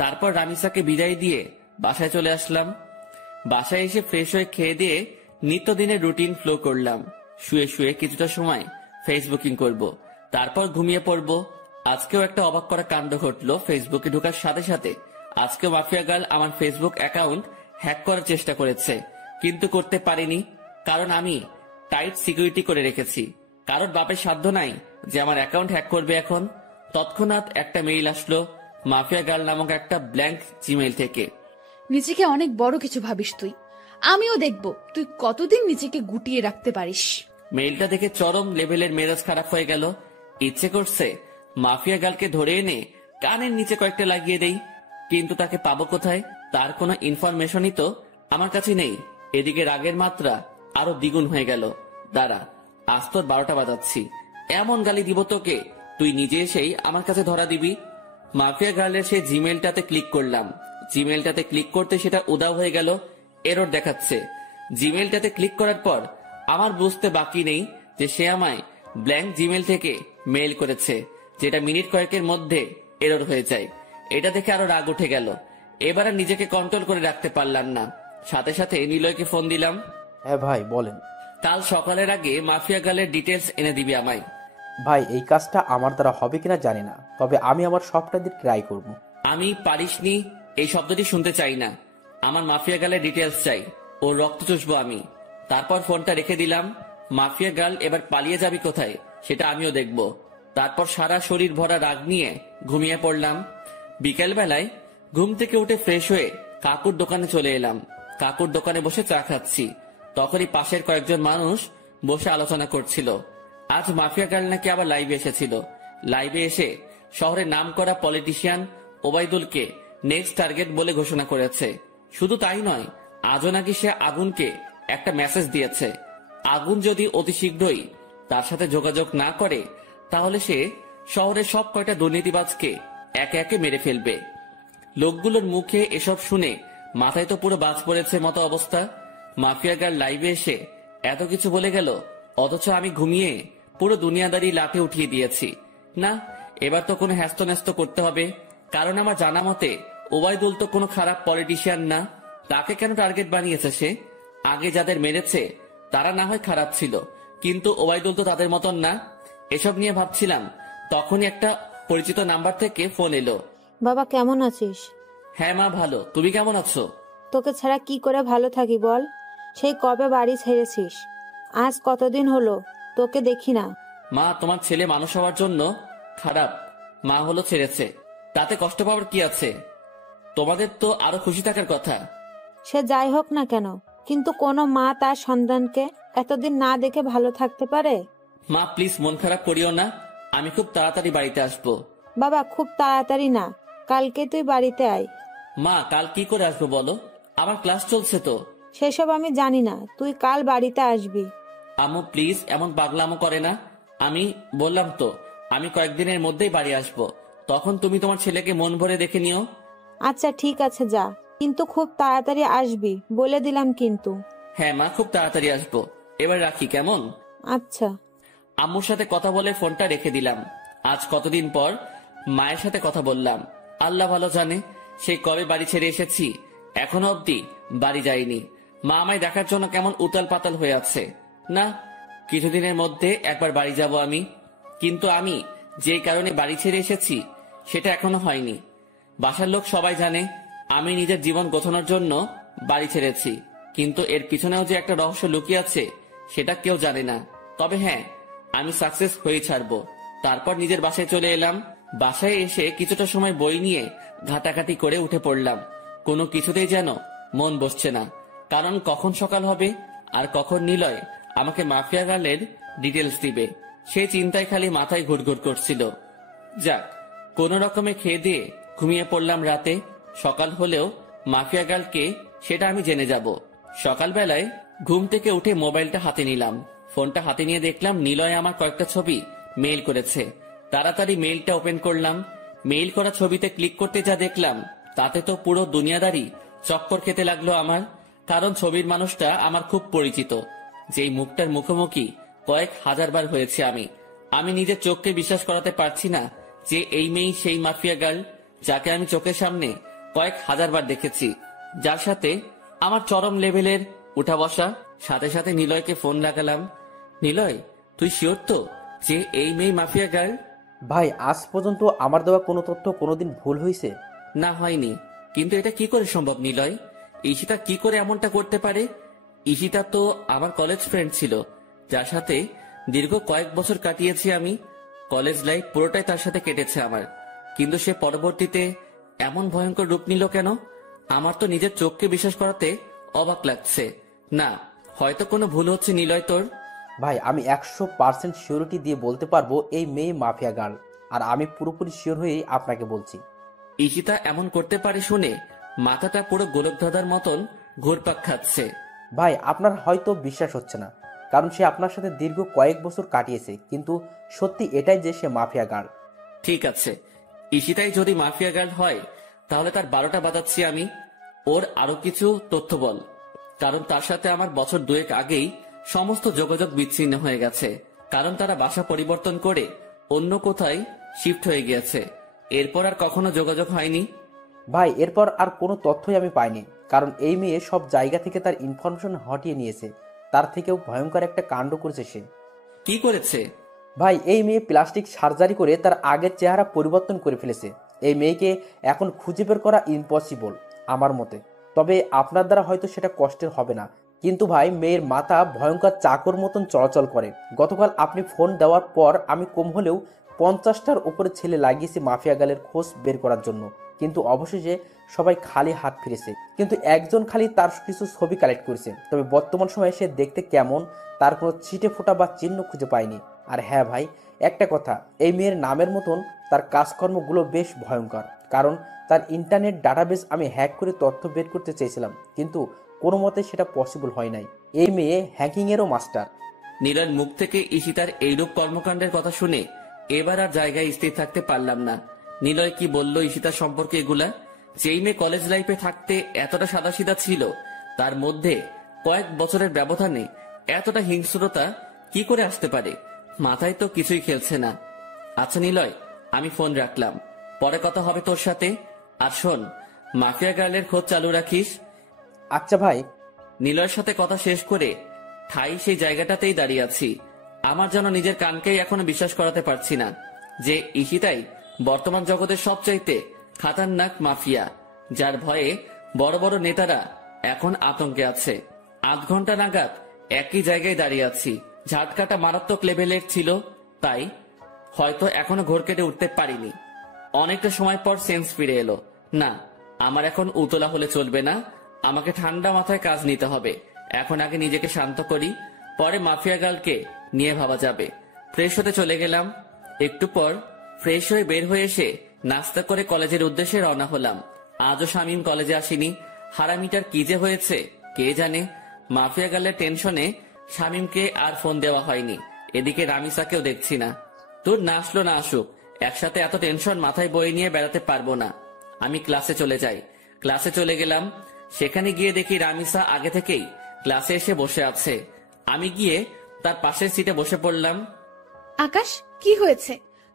তারপর রামিসাকে বিদায় দিয়ে বাসায় চলে আসলাম। বাসায় এসে ফ্রেশ হয়ে খেয়ে দিয়ে নিত্যদিনের রুটিন ফ্লো করলাম। শুয়ে শুয়ে কিছুটা সময় ফেসবুকিং করব, তারপর ঘুমিয়ে পড়ব। আজকেও একটা অবাক করা কাণ্ড ঘটলো ফেসবুকে ঢোকার সাথে সাথে। আজকে মাফিয়া গার্ল আমার ফেসবুক অ্যাকাউন্ট হ্যাক করার চেষ্টা করেছে, কিন্তু করতে পারিনি, কারণ আমি টাইট সিকিউরিটি করে রেখেছি। কারোর বাপের সাধ্য নাই যে আমার অ্যাকাউন্ট হ্যাক করবে এখন। তৎক্ষণাৎ একটা মেইল আসলো মাফিয়া গার্ল নামক একটা ব্ল্যাঙ্ক জিমেইল থেকে। নিজেকে অনেক বড় কিছু ভাবিস তুই, আমিও দেখব তুই কতদিন নিজেকে গুটিয়ে রাখতে পারিস। মেইলটা দেখে চরম লেভেলের মেজাজ খারাপ হয়ে গেল। ইচ্ছে করছে মাফিয়া গার্লকে ধরে এনে কানের নিচে কয়েকটা লাগিয়ে দেই, কিন্তু তাকে পাবো কোথায়? তার কোনো ইনফরমেশনই তো আমার কাছে নেই। এদিকে রাগের মাত্রা আরো দ্বিগুণ হয়ে গেল। দাঁড়া, আজ তোর 12টা বাজাচ্ছি, এমন গালি দিব তোকে তুই নিজে এসেই আমার কাছে ধরা দিবি। মাফিয়া গার্লের সেই জিমেলটাতে ক্লিক করলাম। জিমেলটাতে ক্লিক করতে সেটা উদাও হয়ে গেল, এরর দেখাচ্ছে। জিমেলটাতে ক্লিক করার পর আমার বুঝতে বাকি নেই যে সে আমায় ব্ল্যাঙ্ক জিমেল থেকে মেইল করেছে, যেটা মিনিট কয়েকের মধ্যে এরর হয়ে যায়। এটা দেখে আরো রাগ উঠে গেল। এবার আর নিজেকে কন্ট্রোল করে রাখতে পারলাম না, সাথে সাথে নিলয়কে ফোন দিলাম। হ্যাঁ ভাই বলেন। কাল সকালের আগে মাফিয়া গার্লের ডিটেলস এনে দিবি আমায়। ভাই এই কাজটা আমার দ্বারা হবে কিনা জানি না, তবে আমি আমার সবটা দিয়ে ট্রাই করব। আমি পারিসনি এই শব্দটি শুনতে চাই না, আমার মাফিয়া গার্লের ডিটেলস চাই, ওর রক্ত চুষবো আমি। তারপর ফোনটা রেখে দিলাম। মাফিয়া গার্ল এবার পালিয়ে যাবি কোথায় সেটা আমিও দেখব। তারপর সারা শরীর ভরা রাগ নিয়ে ঘুমিয়ে পড়লাম। বিকেল বেলায় ঘুম থেকে উঠে ফ্রেশ হয়ে কাকুর দোকানে চলে এলাম। কাকুর দোকানে বসে চা খাচ্ছি, তখনই পাশের কয়েকজন মানুষ বসে আলোচনা করছিল। আজ মাফিয়া গার্ল নাকি আবার লাইভে এসেছিল। লাইভে এসে শহরের নামকরা পলিটিশিয়ান ওবায়দুলকে নেক্সট টার্গেট বলে ঘোষণা করেছে। শুধু তাই নয়, আজও নাকি সে আগুনকে একটা মেসেজ দিয়েছে। আগুন যদি অতি শীঘ্রই তার সাথে যোগাযোগ না করে, তাহলে সে শহরের সব কয়টা দুর্নীতিবাজকে একে একে মেরে ফেলবে। লোকগুলোর মুখে এসব শুনে মাথায় তো পুরো বাজ পড়েছে মতো অবস্থা। মাফিয়া গার্ল লাইভে এসে এত কিছু বলে গেল, অথচ আমি ঘুমিয়ে পুরো দুনিয়াদারি লাঠে উঠিয়ে দিয়েছি। না, এবার তো কোনো হ্যাস্ত করতে হবে, কারণ আমার জানা মতে ওবায়দুল তো কোনো খারাপ পলিটিশিয়ান না। তাকে কেন টার্গেট বানিয়েছে সে? আগে যাদের মেরেছে তারা না হয় খারাপ ছিল, কিন্তু ওবায়দুল তো তাদের মতন না। এসব নিয়ে ভাবছিলাম, তখনই একটা পরিচিত নাম্বার থেকে ফোন এলো। বাবা কেমন আছিস? হ্যাঁ মা ভালো, তুমি কেমন আছো? তোকে ছাড়া কি করে ভালো থাকি বল? সেই কবে বাড়ি ছেড়েছিস? আজ কতদিন হলো তোকে দেখি না। মা, তোমার ছেলে মানুষ হওয়ার জন্য খারাপ, মা হলো ছেড়েছে, তাতে কষ্ট পাওয়ার কি আছে? তোমাদের তো আরো খুশি থাকার কথা। সে যাই হোক না কেন, কিন্তু কোনো মা তার সন্তানকে এতদিন না দেখে ভালো থাকতে পারে? মা প্লিজ মন খারাপ করিও না, আমি খুব তাড়াতাড়ি বাড়িতে আসবো। বাবা খুব তাড়াতাড়ি না, কালকে তুই বাড়িতে আয়। মা কাল কি করে আসবো বলো, আমার ক্লাস চলছে তো। সেসব আমি জানি না, তুই কাল বাড়িতে আসবি। আম্মু প্লিজ এমন পাগলামো করে না। আমি বললাম তো আমি কয়েকদিনের মধ্যেই বাড়ি আসবো, তখন তুমি তোমার ছেলেকে মন ভরে দেখে নিও। আচ্ছা ঠিক আছে যা, কিন্তু খুব তাড়াতাড়ি আসবি বলে দিলাম কিন্তু। হ্যাঁ মা, খুব তাড়াতাড়ি আসবো। এবার রাখি কেমন? আচ্ছা। আম্মুর সাথে কথা বলে ফোনটা রেখে দিলাম। আজ কতদিন পর মায়ের সাথে কথা বললাম। আল্লাহ ভালো জানে সেই কবে বাড়ি ছেড়ে এসেছি, এখনো অব্দি বাড়ি যাইনি। মা আমায় দেখার জন্য কেমন উতাল পাতাল হয়ে আছে। না, কিছুদিনের মধ্যে একবার বাড়ি যাব আমি, কিন্তু আমি যে কারণে বাড়ি ছেড়ে এসেছি সেটা এখনো হয়নি। বাসার লোক সবাই জানে আমি নিজের জীবন গোছানোর জন্য বাড়ি ছেড়েছি, কিন্তু এর পিছনেও যে একটা রহস্য লুকিয়ে আছে সেটা কেউ জানে না। তবে হ্যাঁ, আমি সাকসেস হয়ে ছাড়বো। তারপর নিজের বাসায় চলে এলাম। বাসায় এসে কিছুটা সময় বই নিয়ে ঘাটাঘাটি করে উঠে পড়লাম। কোনো কিছুতেই যেন মন বসছে না, কারণ কখন সকাল হবে আর কখন নিলয় আমাকে মাফিয়া গার্লের ডিটেলস দিবে সেই চিন্তায় খালি মাথায় ঘুরঘুর করছিল। যাক, কোন রকমে খেয়ে দিয়ে ঘুমিয়ে পড়লাম রাতে। সকাল হলেও মাফিয়া গার্লকে সেটা আমি জেনে যাব। সকালবেলায় ঘুম থেকে উঠে মোবাইলটা হাতে নিলাম। ফোনটা হাতে নিয়ে দেখলাম নিলয় আমার কয়েকটা ছবি মেইল করেছে। তাড়াতাড়ি মেইলটা ওপেন করলাম। মেইল করা ছবিতে ক্লিক করতে যা দেখলাম তাতে তো পুরো দুনিয়াদারি চক্কর খেতে লাগলো আমার। কারণ ছবির মানুষটা আমার খুব পরিচিত, যেই মুখটার মুখোমুখি কয়েক হাজার বার হয়েছে আমি। আমি নিজের চোখকে বিশ্বাস করাতে পারছি না যে এই মেয়েই সেই মাফিয়া গার্ল যাকে আমি চোখের সামনে কয়েক হাজার বার দেখেছি, যার সাথে আমার চরম লেভেলের উঠা বসা। সাথে সাথে নিলয়কে ফোন লাগালাম। নিলয়, তুই শিওর তো যে এই মেয়ে মাফিয়া গার্ল? ভাই আজ পর্যন্ত আমার দেওয়া কোনো তথ্য কোনোদিন ভুল হয়েছে? না, হয়নি। কিন্তু এটা কি করে সম্ভব নিলয়? ঈশিতা কি করে এমনটা করতে পারে? ঈশিতা তো আমার কলেজ ফ্রেন্ড ছিল, যার সাথে দীর্ঘ কয়েক বছর কাটিয়েছি আমি। কলেজ লাইফ পুরোটাই তার সাথে কেটেছে আমার, কিন্তু সে পরবর্তীতে এমন ভয়ঙ্কর রূপ নিল কেন? আমার তো নিজের চোখকে বিশ্বাস করাতে অবাক লাগছে। না, হয়তো কোনো ভুল হচ্ছে নিলয় তোর। ভাই আমি 100% সিওরিটি দিয়ে বলতে পারবো এই মেয়ে মাফিয়া গার্ল, আর আমি পুরোপুরি শিওর হয়েই আপনাকে বলছি। ঈশিতা এমন করতে পারে শুনে মাথাটা পুরো গোলকধাঁধার মতন ঘুরপাক খাচ্ছে। ভাই আপনার হয়তো বিশ্বাস হচ্ছে না, কারণ সে আপনার সাথে দীর্ঘ কয়েক বছর কাটিয়েছে, কিন্তু সত্যি এটাই যে সে মাফিয়া গার্ল। ঠিক আছে, ঈশিতাই যদি মাফিয়া গার্ল হয় তাহলে তার 12টা বাজাচ্ছি আমি। ওর আরো কিছু তথ্য বল, কারণ তার সাথে আমার বছর 2 আগেই সমস্ত যোগাযোগ বিচ্ছিন্ন হয়ে গেছে, কারণ তারা বাসা পরিবর্তন করে অন্য কোথায় শিফট হয়ে গিয়েছে। এরপর আর কখনো যোগাযোগ হয়নি? ভাই এরপর আর কোনো তথ্যই আমি পাইনি, কারণ এই মেয়ে সব জায়গা থেকে তার ইনফরমেশন হটিয়ে নিয়েছে। তার থেকেও ভয়ঙ্কর একটা কাণ্ড করেছে সে। কি করেছে? ভাই এই মেয়ে প্লাস্টিক সার্জারি করে তার আগের চেহারা পরিবর্তন করে ফেলেছে। এই মেয়েকে এখন খুঁজে বের করা ইম্পসিবল আমার মতে। তবে আপনার দ্বারা হয়তো সেটা কষ্টের হবে না, কিন্তু ভাই মেয়ের মাথা ভয়ঙ্কর চাকর মতন চলাচল করে। গতকাল আপনি ফোন দেওয়ার পর আমি কম হলেও 50টার উপরে ছেলে লাগিয়েছি মাফিয়া গালের খোঁজ বের করার জন্য, কিন্তু অবশেষে সবাই খালি হাত ফিরেছে। কিন্তু একজন খালি তার কিছু ছবি কালেক্ট করেছে। তবে বর্তমান সময়ে সে দেখতে কেমন তার কোনো ছিটে ফোঁটা বা চিহ্ন খুঁজে পায়নি। আর হ্যাঁ ভাই, একটা কথা, এই মেয়ের নামের মতন তার কাজকর্মগুলো বেশ ভয়ঙ্কর। কারণ তার ইন্টারনেট ডাটাবেস আমি হ্যাক করে তথ্য বের করতে চেয়েছিলাম, কিন্তু কোনো মতে সেটা পসিবল হয় নাই। এই মেয়ে হ্যাকিংয়েরও মাস্টার। নীলার মুখ থেকে ঈশিতার এইরূপ কর্মকাণ্ডের কথা শুনে এবার আর জায়গায় স্থির থাকতে পারলাম না। নিলয় কি বলল ঈশিতার সম্পর্কে এগুলা? যেই মেয়ে কলেজ লাইফে থাকতে এতটা সাদাসিধা ছিল, তার মধ্যে কয়েক বছরের ব্যবধানে এতটা হিংস্রতা কি করে আসতে পারে? মাথায় তো কিছুই খেলছে না। আচ্ছা নিলয়, আমি ফোন রাখলাম, পরে কথা হবে তোর সাথে। আর শোন, মাফিয়া গার্লের খোঁজ চালু রাখিস। আচ্ছা ভাই। নিলয়ের সাথে কথা শেষ করে ঠাই সেই জায়গাটাতেই দাঁড়িয়ে আছি। আমার যেন নিজের কানকেই এখনো বিশ্বাস করাতে পারছি না যে ঈশিতাই বর্তমান জগতের সবচাইতে খাতারনাক মাফিয়া, যার ভয়ে বড় বড় নেতারা এখন আতঙ্কে আছে। 8 ঘন্টা নাগাদ একই জায়গায় দাঁড়িয়ে আছি। ঝাটকাটা মারাত্মক লেভেলের ছিল, তাই হয়তো এখনো ঘোর কেটে উঠতে পারিনি। অনেকটা সময় পর সেন্স ফিরে এলো। না, আমার এখন উতলা হলে চলবে না, আমাকে ঠান্ডা মাথায় কাজ নিতে হবে। এখন আগে নিজেকে শান্ত করি, পরে মাফিয়া গার্লকে নিয়ে ভাবা যাবে। ফ্রেশ হতে চলে গেলাম। একটু পর ফ্রেশ হয়ে বের হয়ে এসে নাস্তা করে কলেজের উদ্দেশ্যে রওনা হলাম। আজও শামীম কলেজে আসেনি। হারামিটার কি যে হয়েছে কে জানে। মাফিয়া গার্লের টেনশনে শামীমকে আর ফোন দেওয়া হয়নি। এদিকে রামিসাকেও দেখছি না। তোর না আসলো না আসুক, একসাথে এত টেনশন মাথায় বয়ে নিয়ে বেড়াতে পারবো না। আমি ক্লাসে চলে যাই। ক্লাসে চলে গেলাম। সেখানে গিয়ে দেখি রামিসা আগে থেকেই ক্লাসে এসে বসে আছে। আমি গিয়ে তার পাশের সিটে বসে পড়লাম। আকাশ, কি হয়েছে?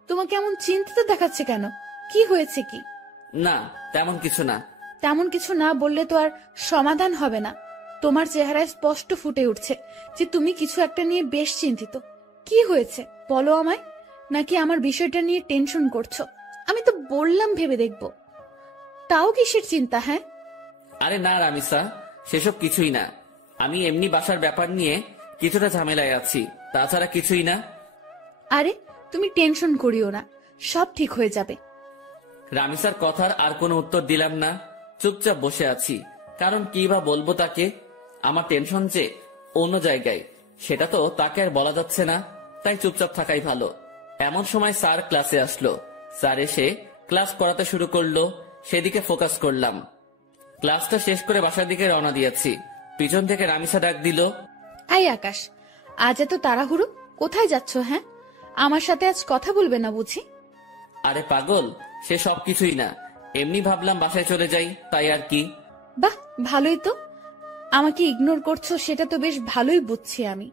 তোমাকে এমন চিন্তিত দেখাচ্ছে কেন? কি হয়েছে কি? না, তেমন কিছু না। তেমন কিছু না বললে তো আর সমাধান হবে না। তোমার চেহারায় স্পষ্ট ফুটে উঠছে যে তুমি কিছু একটা নিয়ে বেশ চিন্তিত। কি হয়েছে বলো আমায়? নাকি আমার বিষয়টা নিয়ে টেনশন করছো? আমি তো বললাম ভেবে দেখবো। তাও কিসের চিন্তা? হ্যাঁ, আরে না রামিসা, সেসব কিছুই না। আমি এমনি বাসার ব্যাপার নিয়ে কিছুটা ঝামেলায় আছি, তাছাড়া কিছুই না। আরে তুমি টেনশন করিও না, সব ঠিক হয়ে যাবে। রামিসার কথার আর কোনো উত্তর দিলাম না। চুপচাপ বসে আছি। কারণ কি বা বলবো তাকে? আমার টেনশন যে অন্য জায়গায়, সেটা তো তাকে আর বলা যাচ্ছে না। তাই চুপচাপ থাকাই ভালো। এমন সময় স্যার ক্লাসে আসলো। স্যার এসে ক্লাস করাতে শুরু করলো। সেদিকে ফোকাস করলাম। ক্লাসটা শেষ করে বাসার দিকে রওনা দিয়েছি। পিছন থেকে রামিসা ডাক দিল, এই আকাশ, আজ এত তাড়াহুড়ো কোথায় যাচ্ছ? হ্যাঁ, আমার সাথে আজ কথা বলবে না বুঝি? আরে পাগল, সে সব কিছুই না। এমনি ভাবলাম বাসায় চলে যাই, তাই আর কি। বাহ, ভালোই তো। আমাকে ইগনোর করছো সেটা তো বেশ ভালোই বুঝছি আমি।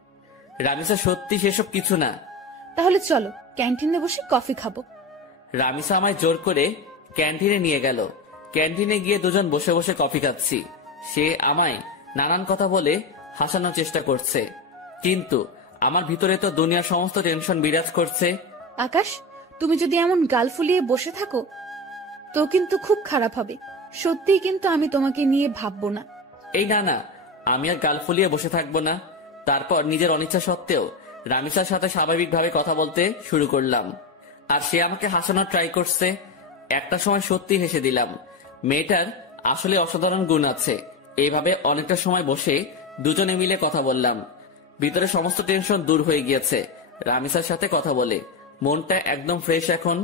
রামিসা সত্যি সেসব কিছু না। তাহলে চলো ক্যান্টিনে বসে কফি খাবো। রামিসা আমায় জোর করে ক্যান্টিনে নিয়ে গেল। ক্যান্টিনে গিয়ে দুজন বসে বসে কফি খাচ্ছি। সে আমায় নানান কথা বলে হাসানোর চেষ্টা করছে, কিন্তু আমার ভিতরে তো দুনিয়ার সমস্ত টেনশন বিরাজ করছে। আকাশ, তুমি যদি এমন গাল ফুলিয়ে বসে থাকো তো কিন্তু খুব খারাপ হবে। সত্যিই কিন্তু আমি তোমাকে নিয়ে ভাববো না। এই না না, আমি আর গাল ফুলিয়ে বসে থাকবো না। তারপর নিজের অনিচ্ছা সত্ত্বেও রামিসার সাথে স্বাভাবিকভাবে কথা বলতে শুরু করলাম। আর সে আমাকে হাসানোর ট্রাই করছে। একটা সময় সত্যি হেসে দিলাম। মেয়েটার আসলে অসাধারণ গুণ আছে। এইভাবে অনেকটা সময় বসে দুজনে মিলে কথা বললাম। ভিতরে সমস্ত টেনশন দূর হয়ে গিয়েছে রামিসার সাথে কথা বলে। মনটা একদম ফ্রেশ এখন।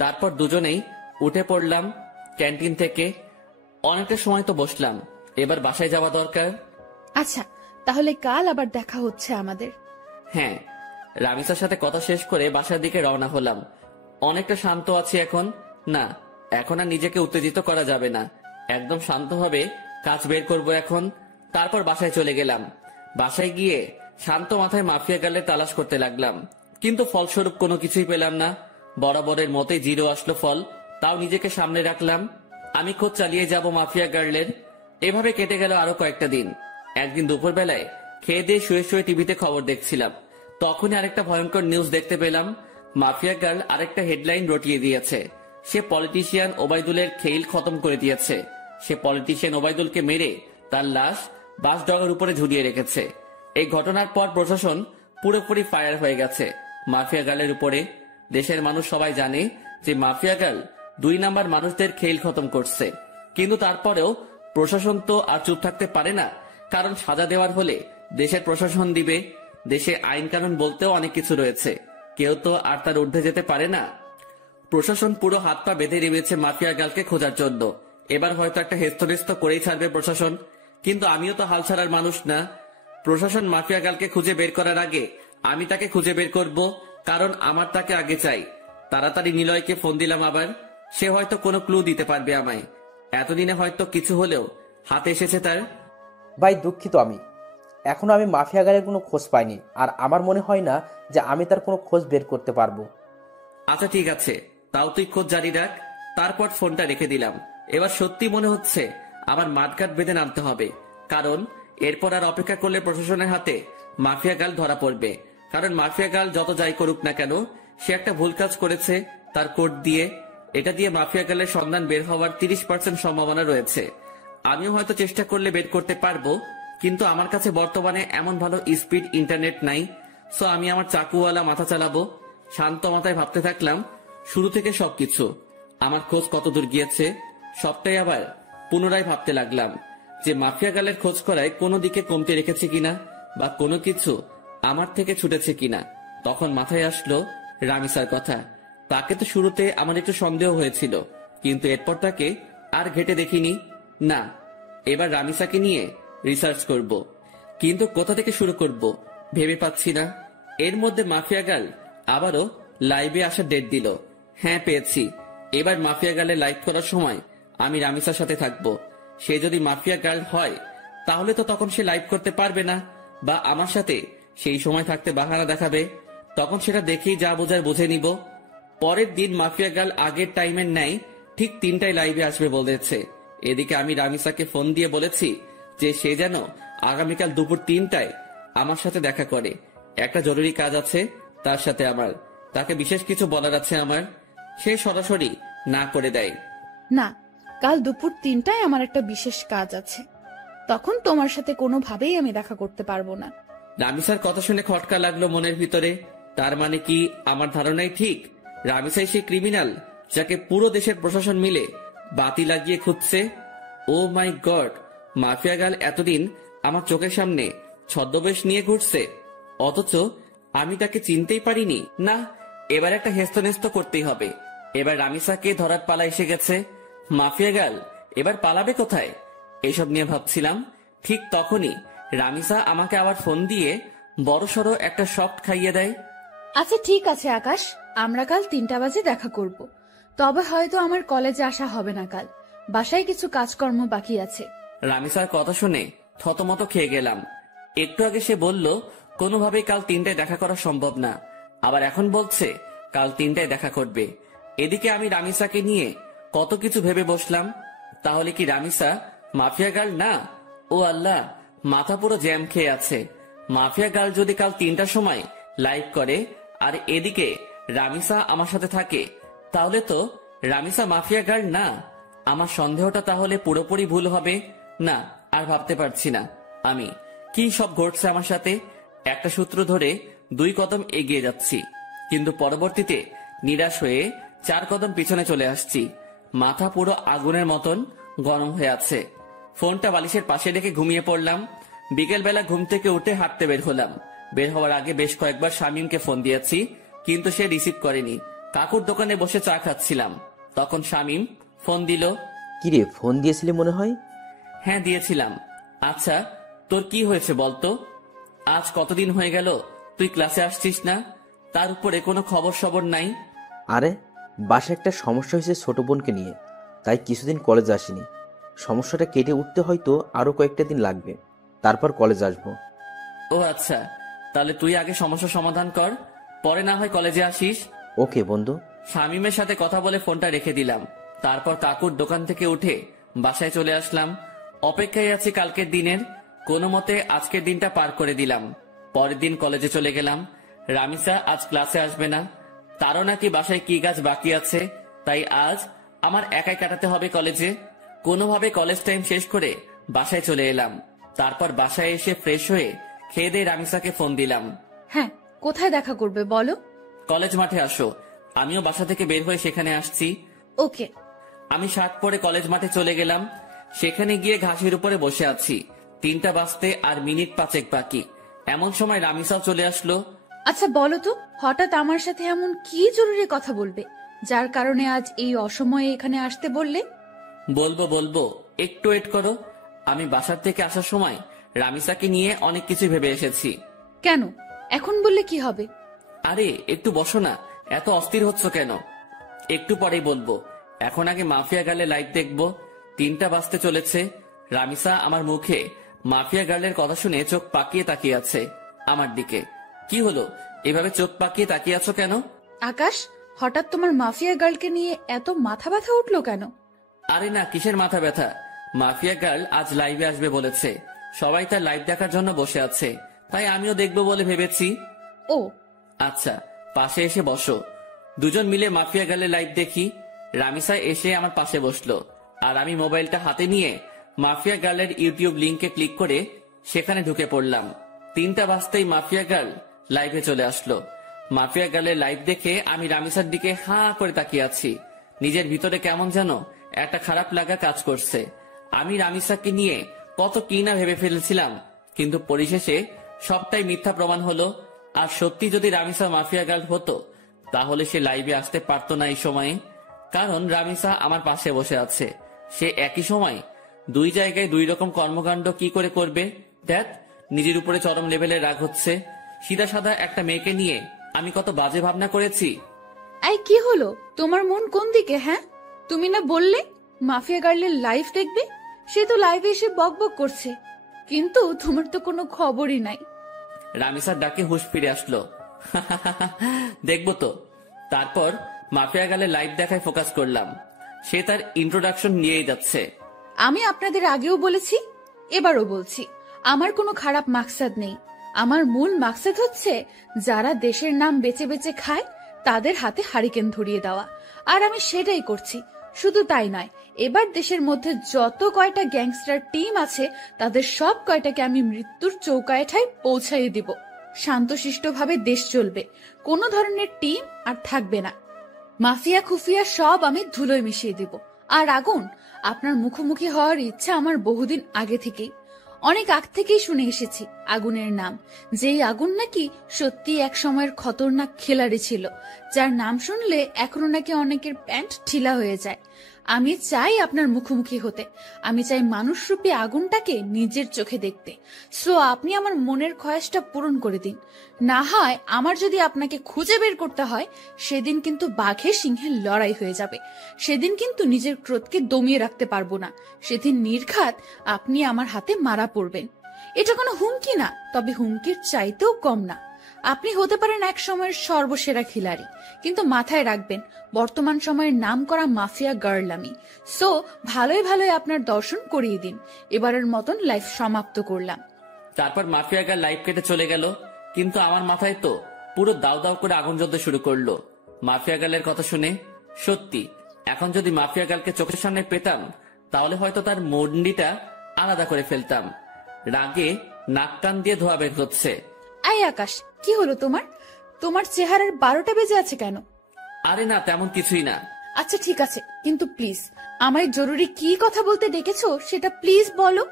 তারপর দুজনেই উঠে পড়লাম ক্যান্টিন থেকে। অনেকটা সময় তো বসলাম, এবার বাসায় যাওয়া দরকার। আচ্ছা, তাহলে কাল আবার দেখা হচ্ছে আমাদের। হ্যাঁ। রামিসার সাথে কথা শেষ করে বাসার দিকে রওনা হলাম। অনেকটা শান্ত আছি এখন। না, এখন আর নিজেকে উত্তেজিত করা যাবে না। একদম শান্তভাবে কাজ বের করব এখন। তারপর বাসায় চলে গেলাম। বাসায় গিয়ে শান্ত মাথায় মাফিয়া গার্লের তালাশ করতে লাগলাম, কিন্তু ফলস্বরূপ কোনো কিছুই পেলাম না। বরাবরের মতোই জিরো আসলো ফল। তাও নিজেকে সামনে রাখলাম। আমি খোঁজ চালিয়ে যাব মাফিয়া গার্লের। এভাবে কেটে গেল আরো কয়েকটা দিন। একদিন দুপুরবেলায় খেয়ে দিয়ে শুয়ে শুয়ে টিভিতে খবর দেখছিলাম, তখনই আরেকটা ভয়ঙ্কর নিউজ দেখতে পেলাম। মাফিয়া গার্ল আরেকটা হেডলাইন রটিয়ে দিয়েছে। সে পলিটিশিয়ান ওবায়দুলের খেইল খতম করে দিয়েছে। সে পলিটিশিয়ান ওবায়দুলকে মেরে তার লাশ বাসডগার উপরে ঝুলিয়ে রেখেছে। এই ঘটনার পর প্রশাসন পুরোপুরি ফায়ার হয়ে গেছে মাফিয়া গার্লের উপরে। দেশের মানুষ সবাই জানে যে মাফিয়া গার্ল 2 নাম্বার মানুষদের খেইল খতম করছে। কিন্তু তারপরেও প্রশাসন তো আর চুপ থাকতে পারে না, কারণ সাজা দেওয়ার হলে দেশের প্রশাসন দিবে। দেশে আইন কানুন বলতেও অনেক কিছু রয়েছে, কেউ তো আর তার ঊর্ধ্বে যেতে পারে না। প্রশাসন পুরো হাত পা বেঁধে নেমেছে মাফিয়া গার্লকে খোঁজার জন্য। এবার হয়তো একটা হেস্তনেস্ত করেই ছাড়বে প্রশাসন, কিন্তু আমিও তো হাল ছাড়ার মানুষ না। প্রশাসন মাফিয়া গার্লকে খুঁজে বের করার আগে আমি তাকে খুঁজে বের করব, কারণ আমার তাকে আগে চাই। তাড়াতাড়ি নিলয়কে ফোন দিলাম আবার। সে হয়তো কোনো ক্লু দিতে পারবে আমায়। এতদিনে হয়তো কিছু হলেও হাতে এসেছে তার। ভাই দুঃখিত, এখনো আমি মাফিয়া গাড়ির কোনো খোঁজ পাইনি, আর আমার মনে হয় না যে আমি তার কোনো খোঁজ বের করতে পারবো। আচ্ছা ঠিক আছে, তাও তুই খোঁজ জারি রাখ। তারপর ফোনটা রেখে দিলাম। এবার সত্যি মনে হচ্ছে আমার মাঠঘাট বেঁধে নামতে হবে, কারণ এরপর আর অপেক্ষা করলে প্রশাসনের হাতে মাফিয়া গার্ল ধরা পড়বে। কারণ মাফিয়া গার্ল যত যাই করুক না কেন, সে একটা ভুল কাজ করেছে তার কোড দিয়ে। এটা দিয়ে মাফিয়া গার্লের সন্ধান বের হওয়ার 30% সম্ভাবনা রয়েছে। আমিও হয়তো চেষ্টা করলে বের করতে পারবো, কিন্তু আমার কাছে বর্তমানে এমন ভালো স্পিড ইন্টারনেট নাই। সো আমি আমার চাকুওয়ালা মাথা চালাবো। শান্ত মাথায় ভাবতে থাকলাম শুরু থেকে সবকিছু। আমার খোঁজ কতদূর গিয়েছে সবটাই আবার পুনরায় ভাবতে লাগলাম যে মাফিয়া গার্লের খোঁজ করায় কোনো দিকে কমতে রেখেছে কিনা, বা কোনো কিছু আমার থেকে ছুটেছে কিনা। তখন মাথায় আসলো রামিসার কথা। তাকে তো শুরুতে আমার একটু সন্দেহ হয়েছিল, কিন্তু এরপর তাকে আর ঘেটে দেখিনি। না, এবার রামিসাকে নিয়ে রিসার্চ করব, কিন্তু কোথা থেকে শুরু করব ভেবে পাচ্ছি না। এর মধ্যে মাফিয়া গার্ল আবারও লাইভে আসার ডেট দিল। হ্যাঁ পেয়েছি। এবার মাফিয়া গার্লের লাইভ করার সময় আমি রামিসার সাথে থাকব। সে যদি মাফিয়া গার্ল হয় তাহলে তো তখন সে লাইভ করতে পারবে না, বা আমার সাথে সেই সময় থাকতে বাহানা দেখাবে। তখন সেটা দেখেই যা বোঝার বুঝে নিব। পরের দিন মাফিয়া গার্ল আগের টাইমের ন্যায় ঠিক 3টায় লাইভে আসবে বলেছে। এদিকে আমি রামিসাকে ফোন দিয়ে বলেছি যে সে যেন আগামীকাল দুপুর 3টায় আমার সাথে দেখা করে। একটা জরুরি কাজ আছে তার সাথে আমার, তাকে বিশেষ কিছু বলার আছে আমার। সে সরাসরি না করে দেয়। না, কাল দুপুর 3টায় আমার একটা বিশেষ কাজ আছে, তখন তোমার সাথে কোনোভাবেই আমি দেখা করতে পারবো না। রামিসার কথা শুনে খটকা লাগলো মনের ভিতরে। তার মানে কি আমার ধারণাই ঠিক? রামিসাই সে ক্রিমিনাল যাকে পুরো দেশের প্রশাসন মিলে বাতি লাগিয়ে খুঁজছে। ও মাই গড, মাফিয়া গার্ল এতদিন আমার চোখের সামনে ছদ্মবেশ নিয়ে ঘুরছে, অথচ আমি তাকে চিনতেই পারিনি। না, এবার একটা হেস্তনেস্ত করতেই হবে। এবার রামিসাকে ধরার পালা এসে গেছে। মাফিয়া গার্ল এবার পালাবে কোথায় এসব নিয়ে ভাবছিলাম। ঠিক তখনই রামিসা আমাকে আবার ফোন দিয়ে বড়সড় একটা শক খাইয়ে দেয়। আচ্ছা ঠিক আছে আকাশ, আমরা কাল 3টা বাজে দেখা করব। তবে হয়তো আমার কলেজে আসা হবে না কাল, বাসায় কিছু কাজকর্ম বাকি আছে। রামিসার কথা শুনে থতমত খেয়ে গেলাম। একটু আগে সে বলল কোনোভাবেই কাল 3টায় দেখা করা সম্ভব না, আবার এখন বলছে কাল 3টায় দেখা করবে। এদিকে আমি রামিসাকে নিয়ে কত কিছু ভেবে বসলাম। তাহলে কি রামিসা মাফিয়া গার্ল না? ও আল্লাহ, মাথা পুরো জ্যাম খেয়ে আছে। মাফিয়া গার্ল যদি কাল 3টার সময় লাইভ করে আর এদিকে রামিসা আমার সাথে থাকে, তাহলে তো রামিসা মাফিয়া গার্ল না। আমার সন্দেহটা তাহলে পুরোপুরি ভুল হবে না। আর ভাবতে পারছি না আমি কি সব ঘটছে আমার সাথে। একটা সূত্র ধরে 2 কদম এগিয়ে যাচ্ছি, কিন্তু পরবর্তীতে নিরাশ হয়ে 4 কদম পিছনে চলে আসছি। মাথা পুরো আগুনের মতন গরম হয়ে আছে। ফোনটা বালিশের পাশে রেখে ঘুমিয়ে পড়লাম। বিকেলবেলা ঘুম থেকে উঠে হাঁটতে বের হলাম। বের হওয়ার আগে বেশ কয়েকবার শামীমকে ফোন দিয়েছি, কিন্তু সে রিসিভ করেনি। কাকুর দোকানে বসে চা খাচ্ছিলাম, তখন শামীম ফোন দিল। কিরে, ফোন দিয়েছিলি মনে হয়? হ্যাঁ দিয়েছিলাম। আচ্ছা তোর কি হয়েছে বলতো? আজ কতদিন হয়ে গেল তুই ক্লাসে আসছিস না, তার উপরে কোনো খবর সবর নাই। আরে বাসায় একটা সমস্যা হয়েছে ছোট বোনকে নিয়ে, তাই কিছুদিন কলেজ আসিনি। সমস্যাটা কেটে উঠতে হয়তো আরো কয়েকটা দিন লাগবে, তারপর কলেজ আসবো। ও আচ্ছা, তাহলে তুই আগে সমস্যা সমাধান কর, পরে না হয় কলেজে আসিস। ওকে বন্ধু, শামীমের সাথে কথা বলে ফোনটা রেখে দিলাম। তারপর কাকুর দোকান থেকে উঠে বাসায় চলে আসলাম। অপেক্ষায় আছি কালকের দিনের। কোনো মতে আজকের দিনটা পার করে দিলাম। পরের দিন কলেজে চলে গেলাম। রামিসা আজ ক্লাসে আসবে না, তারও নাকি বাসায় কি কাজ বাকি আছে, তাই আজ আমার একাই কাটাতে হবে কলেজে। কোনোভাবে কলেজ টাইম শেষ করে বাসায় চলে এলাম। তারপর বাসায় এসে ফ্রেশ হয়ে খেয়ে দিয়ে রামিসাকে ফোন দিলাম। হ্যাঁ, কোথায় দেখা করবে বলো? কলেজ মাঠে আসো। আমিও বাসা থেকে বের হয়ে সেখানে আসছি। ওকে। আমি শার্ট পরে কলেজ মাঠে চলে গেলাম। সেখানে গিয়ে ঘাসের উপরে বসে আছি। 3টা বাজতে আর মিনিট 5 বাকি। এমন সময় রামিসাও চলে আসলো। আচ্ছা বলো তো, হঠাৎ আমার সাথে এমন কি জরুরি কথা বলবে যার কারণে আজ এই অসময়ে এখানে আসতে বললে? বলবো, একটু ওয়েট করো। আমি বাসার থেকে আসার সময় রামিসাকে নিয়ে অনেক কিছু ভেবে এসেছি। কেন? এখন বললে কি হবে? আরে একটু বসো না, এত অস্থির হচ্ছ কেন? একটু পরেই বলবো। এখন আগে মাফিয়া গার্লের লাইভ দেখবো। 3টা বাজতে চলেছে। রামিসা আমার মুখে মাফিয়া গার্লের কথা শুনে চোখ পাকিয়ে তাকিয়ে আছে আমার দিকে। কি হলো, এভাবে চোখ পাকিয়ে তাকিয়ে আছো কেন? আকাশ, হঠাৎ তোমার মাফিয়া গার্লকে নিয়ে এত মাথা ব্যথা উঠলো কেন? আরে না, কিসের মাথা ব্যথা? মাফিয়া গার্ল আজ লাইভে আসবে বলেছে। সবাই তার লাইভ দেখার জন্য বসে আছে, তাই আমিও দেখবো বলে ভেবেছি। ও আচ্ছা, পাশে এসে বসো। দুজন মিলে মাফিয়া গার্লের লাইভ দেখি। রামিসা এসে আমার পাশে বসলো, আর আমি মোবাইলটা হাতে নিয়ে মাফিয়া গার্লের ইউটিউব লিংকে ক্লিক করে সেখানে ঢুকে পড়লাম। 3টা বাজতেই মাফিয়া গার্ল লাইভে চলে আসলো। মাফিয়া গার্লের লাইভ দেখে আমি রামিসার দিকে হাঁ করে তাকিয়ে আছি। নিজের ভিতরে কেমন যেন একটা খারাপ লাগা কাজ করছে। আমি রামিসাকে নিয়ে কত কি না ভেবে ফেলেছিলাম, কিন্তু পরিশেষে সবটাই মিথ্যা প্রমাণ হলো। আর সত্যি যদি রামিসা মাফিয়া গার্ল হতো, তাহলে সে লাইভে আসতে পারতো না এই সময়ে। কারণ রামিসা আমার পাশে বসে আছে। সে একই সময় 2 জায়গায় 2 রকম কর্মকাণ্ড কি করে করবে? দেখ, নিজের উপরে চরম লেভেলের রাগ হচ্ছে। সিধা সাদা একটা মেয়েকে নিয়ে আমি কত বাজে ভাবনা করেছি। এই কি হলো, তোমার মন কোন দিকে? হ্যাঁ, তুমি না বললে মাফিয়া গার্লের লাইভ দেখবে? সে তো লাইভে এসে বকবক করছে, কিন্তু তোমার তো কোনো খবরই নাই। রামিসার ডাকে হুঁশ ফিরে আসলো। দেখবো তো। তারপর মাফিয়া গার্লের লাইভ দেখায় ফোকাস করলাম। সে তার ইন্ট্রোডাকশন নিয়েই যাচ্ছে। আমি আপনাদের আগেও বলেছি, এবারও বলছি, আমার কোনো খারাপ মাকসাদ নেই। আমার মূল মাকসাদ হচ্ছে যারা দেশের নাম বেচে বেচে খায় তাদের হাতে হারিকেন ধরিয়ে দেওয়া, আর আমি সেটাই করছি। শুধু তাই নয়, এবার দেশের মধ্যে যত কয়টা গ্যাংস্টার টিম আছে তাদের সব কয়টাকে আমি মৃত্যুর চৌকাঠে পৌঁছাইয়ে দিব। শান্তশিষ্টভাবে দেশ চলবে, কোনো ধরনের টিম আর থাকবে না। মাফিয়া খুফিয়া সব আমি ধুলোয় মিশিয়ে দিব। আর আগুন, আপনার মুখোমুখি হওয়ার ইচ্ছা আমার বহুদিন আগে থেকেই, অনেক আগ থেকেই শুনে এসেছি আগুনের নাম। যেই আগুন নাকি সত্যি এক সময়ের খতরনাক খিলাড়ি ছিল, যার নাম শুনলে এখনো নাকি অনেকের প্যান্ট ঢিলা হয়ে যায়। আমি চাই আপনার মুখোমুখি হতে, আমি চাই মানুষরূপী আগুনটাকে নিজের চোখে দেখতে। সো আপনি আমার মনের খয়াসটা পূরণ করে দিন। না হয় আমার যদি আপনাকে খুঁজে বের করতে হয়, সেদিন কিন্তু বাঘে সিংহের লড়াই হয়ে যাবে। সেদিন কিন্তু নিজের ক্রোধকে দমিয়ে রাখতে পারবো না। সেদিন নির্ঘাত আপনি আমার হাতে মারা পড়বেন। এটা কোনো হুমকি না, তবে হুমকির চাইতেও কম না। আপনি হতে পারেন এক সময়ের সর্বসেরা খিলাড়ি, কিন্তু মাথায় রাখবেন বর্তমান সময়ের নাম করা মাফিয়া গার্ল আমি। সো ভালোই ভালোই আপনার দর্শন করিয়ে দিন। এবারের মতন লাইফ সমাপ্ত করলাম। তারপর মাফিয়া গার্ল লাইভ কেটে চলে গেল, কিন্তু আমার মাথায় তো পুরো দাউ দাউ করে আগুন জ্বলতে শুরু করলো মাফিয়া গার্লের কথা শুনে। সত্যি, এখন যদি মাফিয়া গার্লকে চোখের সামনে পেতাম, তাহলে হয়তো তার মন্ডিটা আলাদা করে ফেলতাম। রাগে নাক কান দিয়ে ধোয়া বের হচ্ছে। আই আকাশ, কি হলো তোমার? তোমার চেহারার 12টা বেজে আছে কেন? আরে না, তেমন কিছুই না। আচ্ছা ঠিক আছে, কিন্তু প্লিজ আমায় জরুরি কি কথা বলতে ডেকেছো সেটা প্লিজ বলো।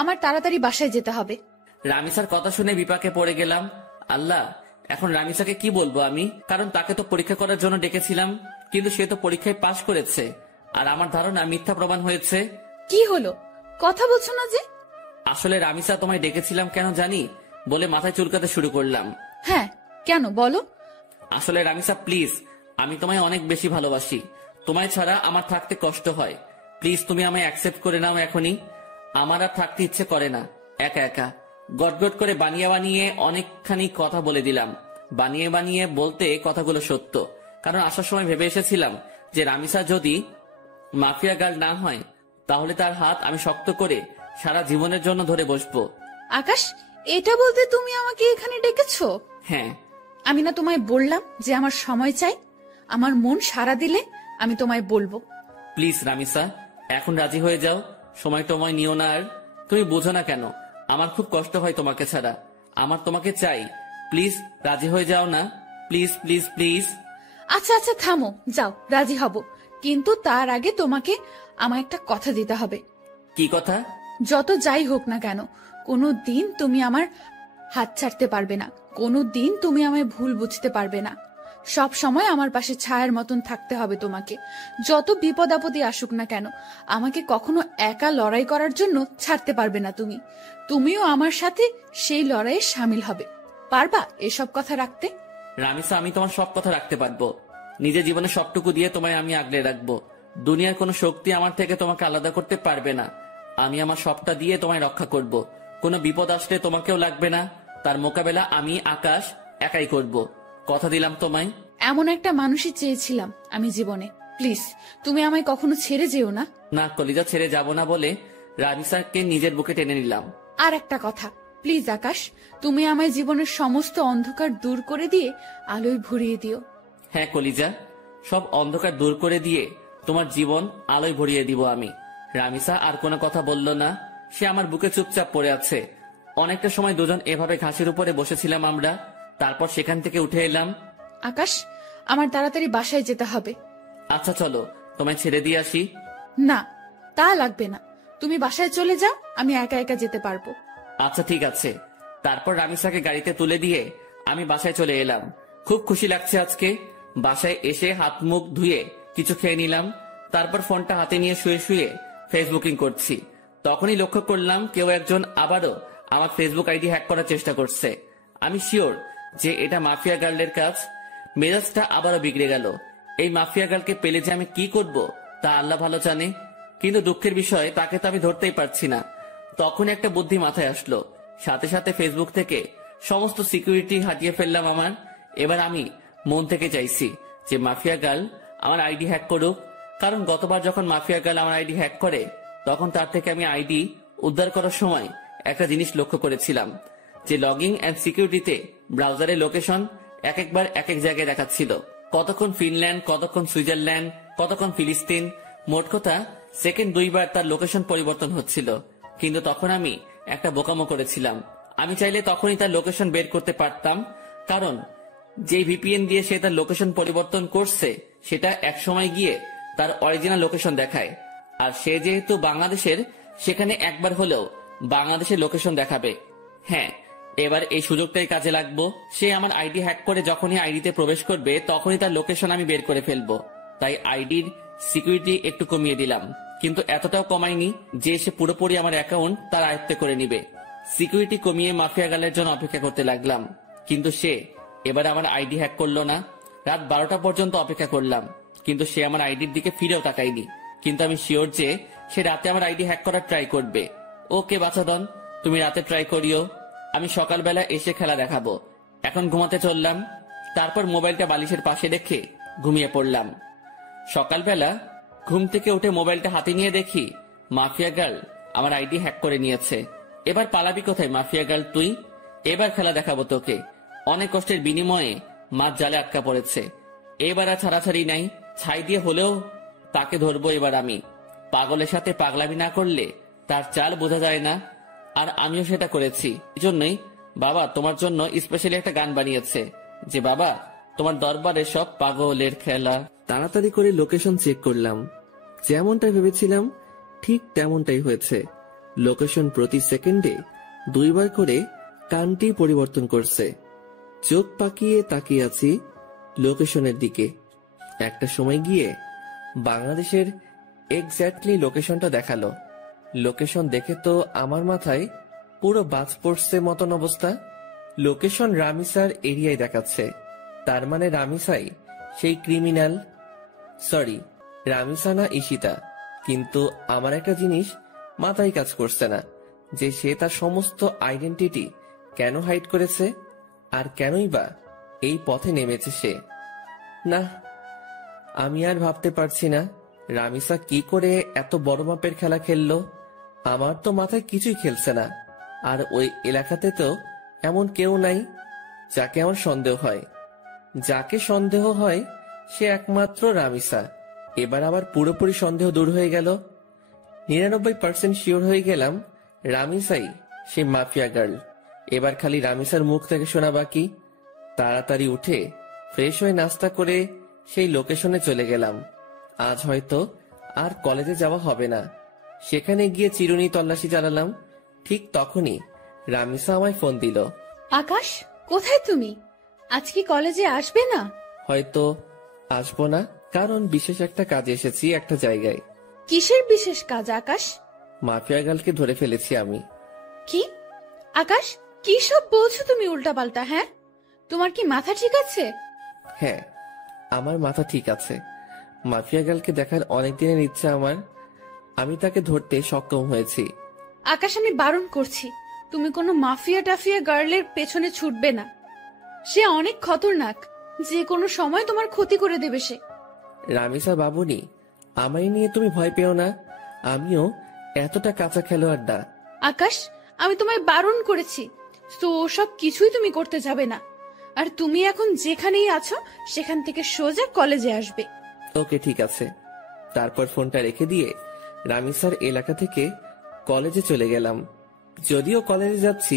আমার তাড়াতাড়ি বাসায় যেতে হবে। রামিসার কথা শুনে বিপাকে পড়ে গেলাম। আল্লাহ, এখন রামিসাকে কি বলবো আমি? কারণ তাকে তো পরীক্ষা করার জন্য ডেকেছিলাম, কিন্তু সে তো পরীক্ষায় পাশ করেছে, আর আমার ধারণা মিথ্যা প্রমাণ হয়েছে। কি হলো, কথা বলছো না যে? আসলে রামিসা, তোমায় ডেকেছিলাম কেন জানি বলে মাথায় চুলকাতে শুরু করলাম। হ্যাঁ, কেন বলো? আসলে রামিসা প্লিজ, আমি তোমায় অনেক বেশি ভালোবাসি। তোমায় ছাড়া আমার থাকতে কষ্ট হয়। প্লিজ তুমি আমায় অ্যাকসেপ্ট করে নাও এখনই। আমার আর থাকতে ইচ্ছে করে না একা একা। গটগট করে বানিয়ে বানিয়ে অনেকখানি কথা বলে দিলাম। বানিয়ে বানিয়ে বলতে কথাগুলো সত্য, কারণ আসার সময় ভেবে এসেছিলাম যে রামিসা যদি মাফিয়া গার্ল না হয় তাহলে তার হাত আমি শক্ত করে সারা জীবনের জন্য ধরে বসবো। আকাশ, এটা বলতে তুমি আমাকে এখানে ডেকেছো? হ্যাঁ। আমি না তোমায় বললাম যে আমার সময় চাই? আমার মন সাড়া দিলে আমি তোমায় বলবো। প্লিজ রামিসা, এখন রাজি হয়ে যাও, সময় টময় নিও না আর। তুমি বোঝো না কেন আমার খুব কষ্ট হয় তোমাকে ছাড়া। আমার তোমাকে চাই, প্লিজ রাজি হয়ে যাও না, প্লিজ প্লিজ প্লিজ। আচ্ছা আচ্ছা থামো, যাও, রাজি হব, কিন্তু তার আগে তোমাকে আমার একটা কথা দিতে হবে। কি কথা? যত যাই হোক না কেন, কোনো দিন তুমি আমার হাত ছাড়তে পারবে না, কোনো দিন তুমি আমায় ভুল বুঝতে পারবে না। সব সময় আমার পাশে ছায়ার মতন থাকতে হবে তোমাকে। যত বিপদ আপদে আসুক না কেন, আমাকে কখনো একা লড়াই করার জন্য ছাড়তে পারবে না তুমি। তুমিও আমার সাথে সেই লড়াইয়ে সামিল হবে। পারবা এসব কথা রাখতে? রামিসা, আমি তোমার সব কথা রাখতে পারবো। নিজের জীবনে সবটুকু দিয়ে তোমায় আমি আগলে রাখবো। দুনিয়ার কোনো শক্তি আমার থেকে তোমাকে আলাদা করতে পারবে না। আমি আমার সবটা দিয়ে তোমায় রক্ষা করব। কোনো বিপদ আসলে তোমাকেও লাগবে না, তার মোকাবেলা আমি আকাশ একাই করব। কথা দিলাম তোমায়। এমন একটা মানুষই চেয়েছিলাম আমি জীবনে। প্লিজ তুমি আমায় কখনো ছেড়ে যেও না। না, কলিজা ছেড়ে যাব না বলে রামিসাকে নিজের বুকে টেনে নিলাম। আর একটা কথা, প্লিজ আকাশ, তুমি আমায় জীবনের সমস্ত অন্ধকার দূর করে দিয়ে আলোয় ভরিয়ে দিও। হ্যাঁ কলিজা, সব অন্ধকার দূর করে দিয়ে তোমার জীবন আলোয় ভরিয়ে দিব আমি। রামিসা আর কোনো কথা বলল না, সে আমার বুকে চুপচাপ পড়ে আছে। অনেকটা সময় দুজন এভাবে ঘাসের উপরে বসেছিলাম আমরা, তারপর সেখান থেকে উঠে এলাম। আকাশ, আমার তাড়াতাড়ি বাসায় যেতে হবে। আচ্ছা চলো, তোমায় ছেড়ে দিয়ে আসি। না, তা লাগবে না, তুমি বাসায় চলে যাও, আমি একা একা যেতে পারবো। আচ্ছা ঠিক আছে। তারপর রামিসাকে গাড়িতে তুলে দিয়ে আমি বাসায় চলে এলাম। খুব খুশি লাগছে আজকে। বাসায় এসে হাত মুখ ধুয়ে কিছু খেয়ে নিলাম, তারপর ফোনটা হাতে নিয়ে শুয়ে শুয়ে ফেসবুকিং করছি। তখনই লক্ষ্য করলাম কেউ একজন আবারও আমার ফেসবুক আইডি হ্যাক করার চেষ্টা করছে। আমি শিওর যে এটা মাফিয়া গার্লের কাজ। মেজাজটা আবারও বিগড়ে গেল। এই মাফিয়া গার্লকে পেলে যে আমি কি করব তা আল্লাহ ভালো জানে, কিন্তু দুঃখের বিষয় তাকে তো আমি ধরতেই পারছি না। তখন একটা বুদ্ধি মাথায় আসলো, সাথে সাথে ফেসবুক থেকে সমস্ত সিকিউরিটি হাটিয়ে ফেললাম আমার। এবার আমি মন থেকে চাইছি যে মাফিয়া গার্ল আমার আইডি হ্যাক করুক, কারণ গতবার যখন মাফিয়া গার্ল আমার আইডি হ্যাক করে তখন তার থেকে আমি আইডি উদ্ধার করার সময় একটা জিনিস লক্ষ্য করেছিলাম, যে লগিং এন্ড সিকিউরিটিতে ব্রাউজারের লোকেশন এক একবার এক এক জায়গায় দেখাচ্ছিল। কতক্ষণ ফিনল্যান্ড, কতক্ষণ সুইজারল্যান্ড, কতক্ষণ ফিলিস্তিন, মোট কথা সেকেন্ড 2 বার তার লোকেশন পরিবর্তন হচ্ছিল। কিন্তু তখন আমি একটা বোকামো করেছিলাম। আমি চাইলে তখনই তার লোকেশন বের করতে পারতাম, কারণ যে ভিপিএন দিয়ে সে তার লোকেশন পরিবর্তন করছে সেটা এক সময় গিয়ে তার অরিজিনাল লোকেশন দেখায়। আর সে যেহেতু বাংলাদেশের, সেখানে একবার হলেও বাংলাদেশের লোকেশন দেখাবে। হ্যাঁ, এবার এই সুযোগটাই কাজে লাগবো। সে আমার আইডি হ্যাক করে যখনই আইডিতে প্রবেশ করবে তখনই তার লোকেশন আমি বের করে ফেলবো। তাই আইডির সিকিউরিটি একটু কমিয়ে দিলাম, কিন্তু এতটাও কমাইনি যে সে পুরোপুরি আমার অ্যাকাউন্ট তার আয়ত্তে করে নিবে। সিকিউরিটি কমিয়ে মাফিয়া গার্লের জন্য অপেক্ষা করতে লাগলাম, কিন্তু সে এবার আমার আইডি হ্যাক করলো না। রাত 12টা পর্যন্ত অপেক্ষা করলাম, কিন্তু সে আমার আইডির দিকে ফিরেও তাকায়নি। কিন্তু আমি শিওর যে সে রাতে আমার আইডি হ্যাক করার ট্রাই করবে। ওকে বাছাদন, তুমি রাতে ট্রাই করিও, আমি সকালবেলা এসে খেলা দেখাবো। এখন ঘুমাতে চললাম, তারপর মোবাইলটা বালিশের পাশে রেখে ঘুমিয়ে পড়লাম। সকালবেলা ঘুম থেকে উঠে মোবাইলটা হাতে নিয়ে দেখি মাফিয়া গার্ল আমার আইডি হ্যাক করে নিয়েছে। এবার পালাবি কোথায় মাফিয়া গার্ল তুই? এবার খেলা দেখাবো তোকে। অনেক কষ্টের বিনিময়ে মাছ জালে আটকা পড়েছে, এবার আর ছাড়াছাড়ি নাই। ছাই দিয়ে হলেও তাকে ধরবো এবার আমি। পাগলের সাথে পাগলামি না করলে তার চাল বোঝা যায় না, আর আমিও সেটা করেছি। এজন্যই বাবা তোমার জন্য স্পেশালি একটা গান বানিয়েছে, যে বাবা তোমার দরবারে সব পাগলের খেলা। তাড়াতাড়ি করে লোকেশন চেক করলাম, যেমনটা ভেবেছিলাম ঠিক তেমনটাই হয়েছে। লোকেশন প্রতি সেকেন্ডে 2 বার করে কান্ট্রি পরিবর্তন করছে। চোখ পাকিয়ে তাকিয়ে আছি লোকেশনের দিকে। একটা সময় গিয়ে বাংলাদেশের এক্স্যাক্টলি লোকেশনটা দেখালো। লোকেশন দেখে তো আমার মাথায় পুরো বাজ পড়ছে মতন অবস্থা। লোকেশন রামিসার এরিয়ায় দেখাচ্ছে, তার মানে রামিসাই সেই ক্রিমিনাল। সরি, রামিসা না ঈশিতা। কিন্তু আমার একটা জিনিস মাথায় কাজ করছে না, যে সে তার সমস্ত আইডেন্টিটি কেন হাইড করেছে, আর কেনই বা এই পথে নেমেছে সে। না, আমি আর ভাবতে পারছি না রামিসা কি করে এত বড় মাপের খেলা খেললো। আমার তো মাথায় কিছুই খেলছে না। আর ওই এলাকাতে তো এমন কেউ নাই যাকে আমার সন্দেহ হয়। যাকে সন্দেহ হয় সে একমাত্র রামিসা। এবার আবার পুরোপুরি সন্দেহ দূর হয়ে গেল। 99% শিওর হয়ে গেলাম রামিসাই সে মাফিয়া গার্ল। এবার খালি রামিসার মুখ থেকে শোনা বাকি। তাড়াতাড়ি উঠে ফ্রেশ হয়ে নাস্তা করে সেই লোকেশনে চলে গেলাম। আজ হয়তো আর কলেজে যাওয়া হবে না। সেখানে গিয়ে চিরুনি তল্লাশি চালালাম। ঠিক তখনই রামিসা আমায় ফোন দিল। আকাশ, কোথায় তুমি? আজ কি কলেজে আসবে না? হয়তো আসবো না, কারণ বিশেষ একটা কাজে এসেছি একটা জায়গায়। কিসের বিশেষ কাজ আকাশ? মাফিয়া গার্লকে ধরে ফেলেছি আমি। কি আকাশ, কি সব বলছো তুমি উল্টাপাল্টা? হ্যাঁ, তোমার কি মাথা ঠিক আছে? হ্যাঁ, আমার মাথা ঠিক আছে। মাফিয়া গার্লকে দেখার অনেক দিনের ইচ্ছা আমার। আমি তাকে ধরতে সক্ষম হয়েছি। আকাশ, আমি বারণ করছি, তুমি কোনো মাফিয়া টাফিয়া গার্লের পেছনে ছুটবে না। সে অনেক খতরনাক, যে কোনো সময় তোমার ক্ষতি করে দেবে সে। রামিসা বাবুনি, আমায় নিয়ে তুমি ভয় পেও না। আমিও এতটা কাঁচা খেলোয়াড় না। আকাশ, আমি তোমায় বারণ করেছি, তো সব কিছুই তুমি করতে যাবে না। আর তুমি এখন যেখানেই আছো সেখান থেকে সোজা কলেজে আসবে। ওকে, ঠিক আছে। তারপর ফোনটা রেখে দিয়ে রামিসার এলাকা থেকে কলেজে চলে গেলাম। যদিও কলেজে যাচ্ছি,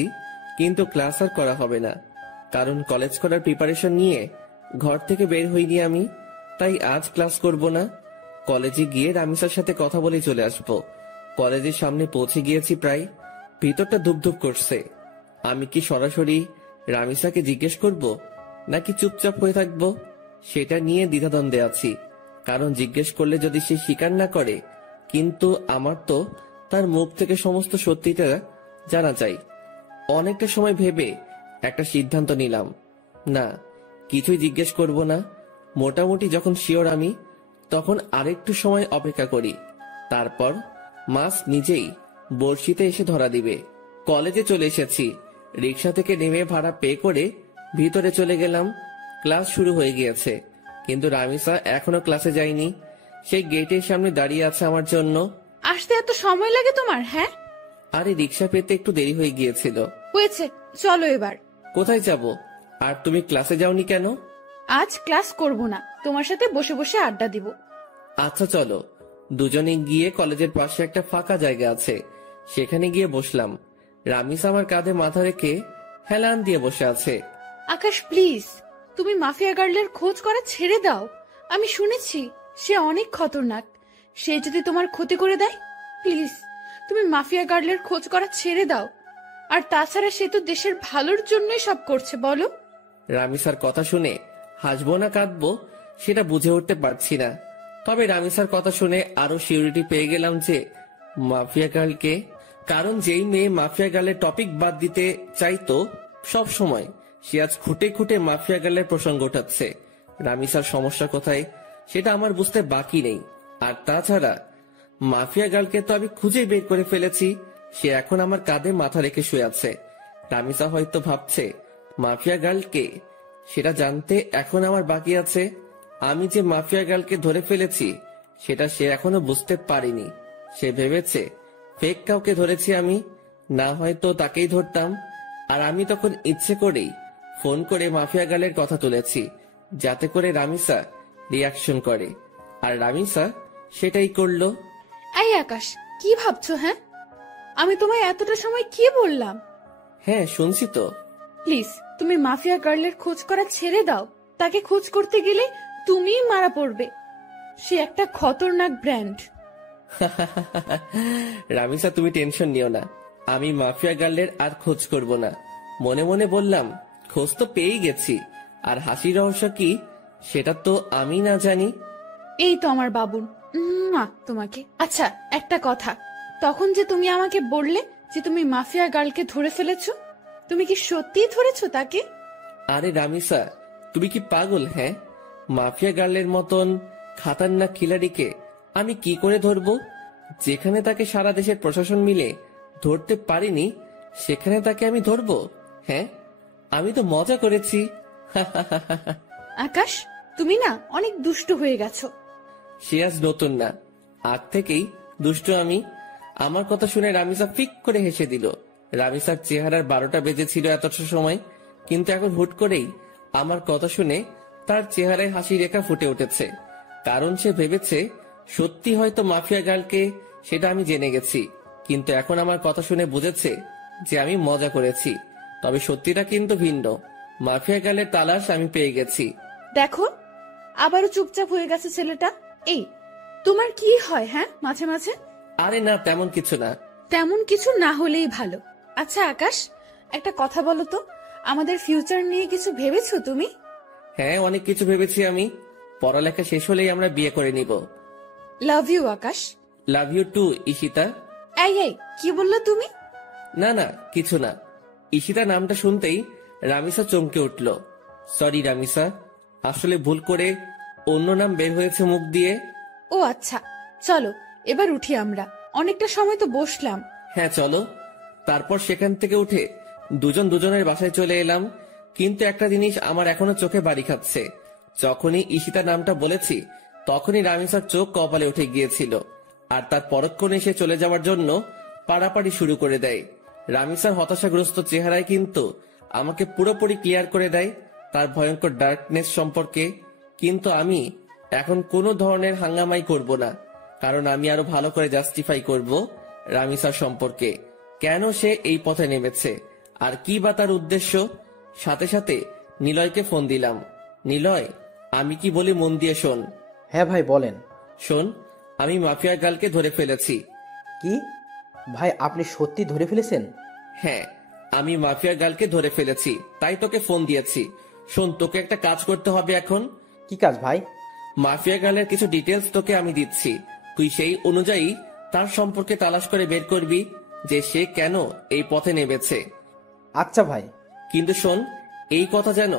কিন্তু ক্লাস আর করা হবে না, কারণ কলেজ করার প্রিপারেশন নিয়ে ঘর থেকে বের হইনি আমি। তাই আজ ক্লাস করব না। কলেজে গিয়ে রামিসার সাথে কথা বলে চলে আসব। কলেজের সামনে পৌঁছে গিয়েছি প্রায়। ভিতরটা ধুপধুপ করছে। আমি কি সরাসরি রামিসাকে জিজ্ঞেস করব নাকি চুপচাপ হয়ে থাকব, সেটা নিয়ে দ্বিধাদ্বন্দ্বে আছি। কারণ জিজ্ঞেস করলে যদি সে স্বীকার না করে, কিন্তু আমার তো তার মুখ থেকে সমস্ত সত্যিটা জানা চাই। অনেকটা সময় ভেবে একটা সিদ্ধান্ত নিলাম, না, কিছুই জিজ্ঞেস করব না। মোটামুটি যখন শিওর আমি, তখন আরেকটু সময় অপেক্ষা করি। তারপর মাস নিজেই বড়শিতে এসে ধরা দিবে। কলেজে চলে এসেছি। রিক্সা থেকে নেমে ভাড়া পে করে ভিতরে চলে গেলাম। ক্লাস শুরু হয়ে গিয়েছে, কিন্তু রামিসা এখনো ক্লাসে যায়নি। সেই গেটের সামনে দাঁড়িয়ে আছে আমার জন্য। আসতে এত সময় লাগে তোমার? হ্যাঁ, আরে রিক্সা পেতে একটু দেরি হয়ে গিয়েছিল। হয়েছে, চলো এবার। কোথায় যাব? আর তুমি ক্লাসে যাওনি কেন? আজ ক্লাস করব না, তোমার সাথে বসে বসে আড্ডা দিব। আচ্ছা চলো, দুজনে গিয়ে কলেজের পাশে একটা ফাঁকা জায়গা আছে, সেখানে গিয়ে বসলাম। রামিসা আমার কাঁধে মাথা রেখে হেলান দিয়ে বসে আছে। আকাশ প্লিজ, তুমি মাফিয়া গার্লের খোঁজ করা ছেড়ে দাও। আমি শুনেছি সে অনেক খতরনাক। সে যদি তোমার ক্ষতি করে দেয়, প্লিজ তুমি মাফিয়া গার্লের খোঁজ করা ছেড়ে দাও। আর তাছাড়া সে তো দেশের ভালোর জন্যই সব করছে, বলো। রামিসার কথা শুনে হাসবো না কাঁদবো সেটা বুঝে উঠতে পারছি না। তবে রামিসার কথা শুনে আরো সিউরিটি পেয়ে গেলাম যে মাফিয়া গার্লকে। কারণ যেই মেয়ে মাফিয়া গার্লের টপিক বাদ দিতে চাইতো সব সময়, সে আজ খুঁটে খুঁটে মাফিয়া গার্লের প্রসঙ্গ ওঠাচ্ছে। রামিসার সমস্যা কোথায় সেটা আমার বুঝতে বাকি নেই। আর তাছাড়া মাফিয়া গার্লকে তো আমি খুঁজে বের করে ফেলেছি। সে এখন আমার কাঁধে মাথা রেখে শুয়ে আছে। রামিসা হয়তো ভাবছে মাফিয়া গার্লকে, সেটা জানতে এখন আমার বাকি আছে। আমি যে মাফিয়া গার্লকে ধরে ফেলেছি সেটা সে এখনো বুঝতে পারিনি। সে ভেবেছে ফেক কাউকে ধরেছি আমি, না হয়তো তাকেই ধরতাম। আর আমি তখন ইচ্ছে করেই ফোন করে মাফিয়া গার্লের কথা তুলেছি, যাতে করে রামিসা রিয়াকশন করে। আর রামিসা সেটাই করলো। এই আকাশ, কি ভাবছো? হ্যাঁ, আমি তোমায় এতটা সময় কি বললাম? হ্যাঁ, শুনছি তো। প্লিজ তুমি মাফিয়া গার্লের খোঁজ করা ছেড়ে দাও। তাকে খোঁজ করতে গেলে তুমিই মারা পড়বে। সে একটা খতরনাক ব্র্যান্ড। রামিসা তুমি টেনশন নিও না, আমি মাফিয়া গার্লের আর খোঁজ করব না। মনে মনে বললাম খোঁজ তো পেয়েই গেছি, আর হাসি রহস্য কি সেটা তো আমি না জানি। এই তো আমার বাবুন, তোমাকে। আচ্ছা একটা কথা, তখন যে তুমি আমাকে বললে যে তুমি মাফিয়া গার্লকে ধরে ফেলেছো, তুমি কি সত্যিই ধরেছো তাকে? আরে রামিসা, তুমি কি পাগল? হ্যাঁ, মাফিয়া গার্লের মতন খাতারনাক খিলাড়িকে আমি কি করে ধরবো? যেখানে তাকে সারা দেশের প্রশাসন মিলে ধরতে পারিনি, সেখানে তাকে আমি ধরবো? হ্যাঁ, আমি তো মজা করেছি। আকাশ, তুমি না অনেক দুষ্ট হয়ে গেছো। সে আজ নতুন না, আগ থেকেই দুষ্ট আমি। আমার কথা শুনে রামিসা ফিক করে হেসে দিল। রামিসার চেহারার 12টা বেজেছিল এতটা সময়, কিন্তু এখন হুট করেই আমার কথা শুনে তার চেহারায় হাসি রেখা ফুটে উঠেছে। কারণ সে ভেবেছে সত্যি হয়তো মাফিয়া গার্লকে, সেটা আমি জেনে গেছি। কিন্তু এখন আমার কথা শুনে বুঝেছে যে আমি মজা করেছি। তবে সত্যিটা কিন্তু ভিন্ন। মাফিয়া গার্লের তালাশ আমি পেয়ে গেছি। দেখো আবারও চুপচাপ হয়ে গেছে ছেলেটা। এই তোমার কি হয় হ্যাঁ মাঝে মাঝে? আরে না, তেমন কিছু না। তেমন কিছু না হলেই ভালো। আচ্ছা আকাশ, একটা কথা বলো তো, আমাদের ফিউচার নিয়ে কিছু ভেবেছো তুমি? হ্যাঁ, অনেক কিছু ভেবেছি আমি। পড়ালেখা শেষ হলেই আমরা বিয়ে করে নিব। Love you Akash. Love you too Ishita. এই কি বললো তুমি? না না, কিছু না। ঈশিতা নামটা শুনতেই রামিসা চমকে উঠল। সরি রামিসা, আসলে ভুল করে অন্য নাম বের হয়েছে মুখ দিয়ে। ও আচ্ছা, চলো এবার উঠি আমরা, অনেকটা সময় তো বসলাম। হ্যাঁ চলো। তারপর সেখান থেকে উঠে দুজন দুজনের বাসায় চলে এলাম। কিন্তু একটা জিনিস আমার এখনো চোখে বাড়ি খাচ্ছে। যখনই ঈশিতা নামটা বলেছি তখনই রামিসার চোখ কপালে উঠে গিয়েছিল, আর তার পরক্ষণে সে চলে যাওয়ার জন্য পাড়াপাড়ি শুরু করে দেয়। রামিসার হতাশাগ্রস্ত চেহারায় কিন্তু আমাকে পুরোপুরি ক্লিয়ার করে দেয় তার ভয়ঙ্কর ডার্কনেস সম্পর্কে। কিন্তু আমি এখন কোনো ধরনের হাঙ্গামাই করব না, কারণ আমি আরো ভালো করে জাস্টিফাই করব রামিসার সম্পর্কে, কেন সে এই পথে নেমেছে আর কি বা তার উদ্দেশ্য। সাথে সাথে নিলয়কে ফোন দিলাম। নিলয়, আমি কি বলি মন দিয়ে শোন। হ্যাঁ ভাই বলেন। শোন, আমি মাফিয়া গার্লকে ধরে ফেলেছি। কি ভাই, আপনি সত্যি ধরে ফেলেছেন? হ্যাঁ, আমি মাফিয়া গার্লকে ধরে ফেলেছি, তাই তোকে ফোন দিয়েছি। শোন, তোকে একটা কাজ করতে হবে এখন। কি কাজ ভাই? মাফিয়া গার্লের কিছু ডিটেলস তোকে আমি দিচ্ছি, তুই সেই অনুযায়ী তার সম্পর্কে তালাশ করে বের করবি যে সে কেন এই পথে নেমেছে। আচ্ছা ভাই। কিন্তু শোন, এই কথা যেন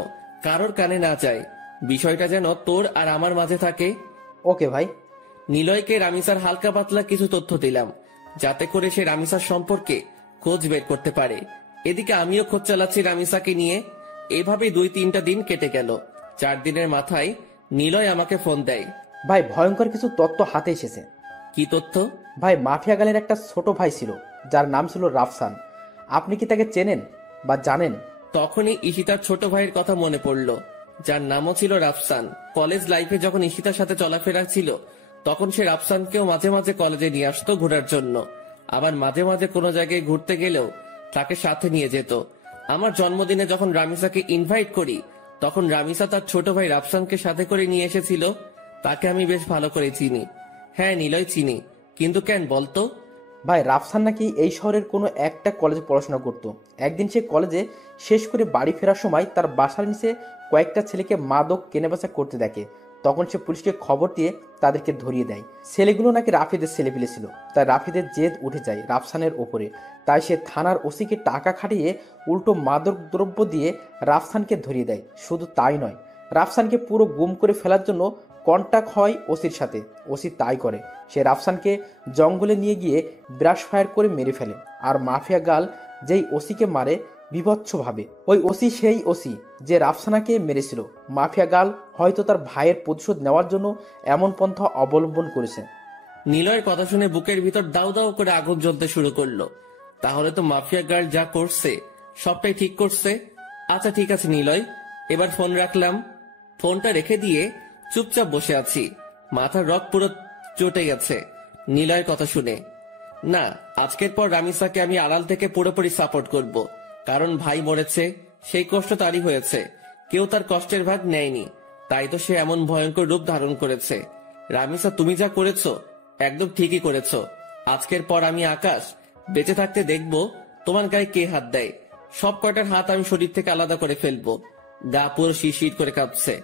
কারোর কানে না যায়, বিষয়টা যেন তোর আর আমার মাঝে থাকে। ওকে ভাই। নিলয়কে রামিসার হালকা পাতলা কিছু তথ্য দিলাম, যাতে করে সে রামিসার সম্পর্কে খোঁজ বের করতে পারে। এদিকে আমিও খোঁজ চালাচ্ছি রামিসাকে নিয়ে। এভাবে 2-3টা দিন কেটে গেল। 4 দিনের মাথায় নিলয় আমাকে ফোন দেয়। ভাই ভয়ঙ্কর কিছু তথ্য হাতে এসেছে। কি তথ্য? ভাই মাফিয়া গালের একটা ছোট ভাই ছিল, যার নাম ছিল রাফসান। আপনি কি তাকে চেনেন বা জানেন? তখনই ঈশিতার ছোট ভাইয়ের কথা মনে পড়ল, যার নামও ছিল রাফসান। কলেজ লাইফে যখন ঈশিতার সাথে চলাফেরা ছিল, তখন সে রাফসানকেও মাঝে মাঝে কলেজে নিয়ে আসতো ঘোরার জন্য। আবার মাঝে মাঝে কোনো জায়গায় ঘুরতে গেলেও তাকে সাথে নিয়ে যেত। আমার জন্মদিনে যখন রামিসাকে ইনভাইট করি, তখন রামিসা তার ছোট ভাই রাফসানকে সাথে করে নিয়ে এসেছিল। তাকে আমি বেশ ভালো করে চিনি। হ্যাঁ নিলয়, চিনি। কিন্তু কেন বলতো? ভাই রাফসান নাকি এই শহরের কোনো একটা কলেজে পড়াশোনা করত। একদিন সে কলেজে শেষ করে বাড়ি ফেরার সময় তার বাসার নিচে কয়েকটা ছেলেকে মাদক কেনাবেচা করতে দেখে। তখন সে পুলিশকে খবর দিয়ে তাদেরকে ধরিয়ে দেয়। ছেলেগুলো নাকি রাফিদের ছেলেপিলে ছিল, তাই রাফিদের জেদ উঠে যায় রাফসানের ওপরে। তাই সে থানার ওসিকে টাকা খাটিয়ে উল্টো মাদক দ্রব্য দিয়ে রাফসানকে ধরিয়ে দেয়। শুধু তাই নয়, রাফসানকে পুরো গুম করে ফেলার জন্য কন্ট্যাক্ট হয় ওসির সাথে। ওসি তাই করে, সে রাফসানকে জঙ্গলে নিয়ে গিয়ে ব্রাশ ফায়ার করে মেরে ফেলে। আর মাফিয়া গাল যেই ওসিকে মারে বিভৎসভাবে, ওই ওসি সেই ওসি যে রাফসানাকে মেরেছিল। মাফিয়া গাল হয়তো তার ভাইয়ের প্রতিশোধ নেওয়ার জন্য এমন পন্থা অবলম্বন করেছে। নিলয়ের কথা শুনে বুকের ভিতর দাউ দাউ করে আগুন জ্বলতে শুরু করলো। তাহলে তো মাফিয়া গার্ল যা করছে সবটাই ঠিক করছে। আচ্ছা ঠিক আছে নিলয়, এবার ফোন রাখলাম। ফোনটা রেখে দিয়ে চুপচাপ বসে আছি। মাথার রক পুরো চটে গেছে নিলয়ের কথা শুনে। না, আজকের পর রামিসাকে আমি আড়াল থেকে পুরোপুরি সাপোর্ট করব, কারণ ভাই মরেছে, সেই কষ্ট তারই হয়েছে। কেউ তার কষ্টের ভাগ নেয়নি, তাই তো সে এমন ভয়ঙ্কর রূপ ধারণ করেছে। রামিসা, তুমি যা করেছো একদম ঠিকই করেছো। আজকের পর আমি আকাশ বেঁচে থাকতে দেখব তোমার গায়ে কে হাত দেয়। সব কয়টার হাত আমি শরীর থেকে আলাদা করে ফেলবো। গা পুরো শিরশির করে কাঁপছে।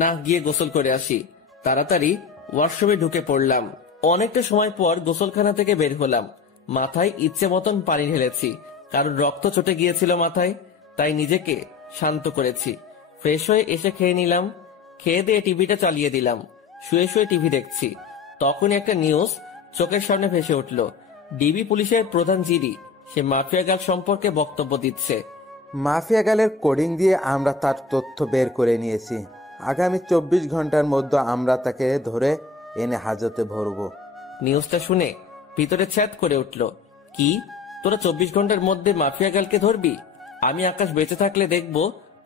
না, গিয়ে গোসল করে আসি। তাড়াতাড়ি ওয়াশরুমে ঢুকে পড়লাম। অনেকটা সময় পর গোসলখানা থেকে বের হলাম। মাথায় ইচ্ছে মতন পানি ঢেলেছি, কারণ রক্ত চটে গিয়েছিল মাথায়, তাই নিজেকে শান্ত করেছি। ফ্রেশ হয়ে এসে খেয়ে নিলাম। খেয়ে দিয়ে টিভিটা চালিয়ে দিলাম। শুয়ে শুয়ে টিভি দেখছি। তখনই একটা নিউজ চোখের সামনে ভেসে উঠল। ডিবি পুলিশের প্রধান জিডি সে মাফিয়া গার্ল সম্পর্কে বক্তব্য দিচ্ছে। মাফিয়া গার্লের কোডিং দিয়ে আমরা তার তথ্য বের করে নিয়েছি। আগামী 24 ঘন্টার মধ্যে আমরা তাকে ধরে এনে হাজতে ভরবো। নিউজটা শুনে ভিতরে ছ্যাদ করে উঠল। কি, তোরা 24 ঘন্টার মধ্যে মাফিয়া গার্লকে ধরবি? আমি আকাশ বেঁচে থাকলে দেখব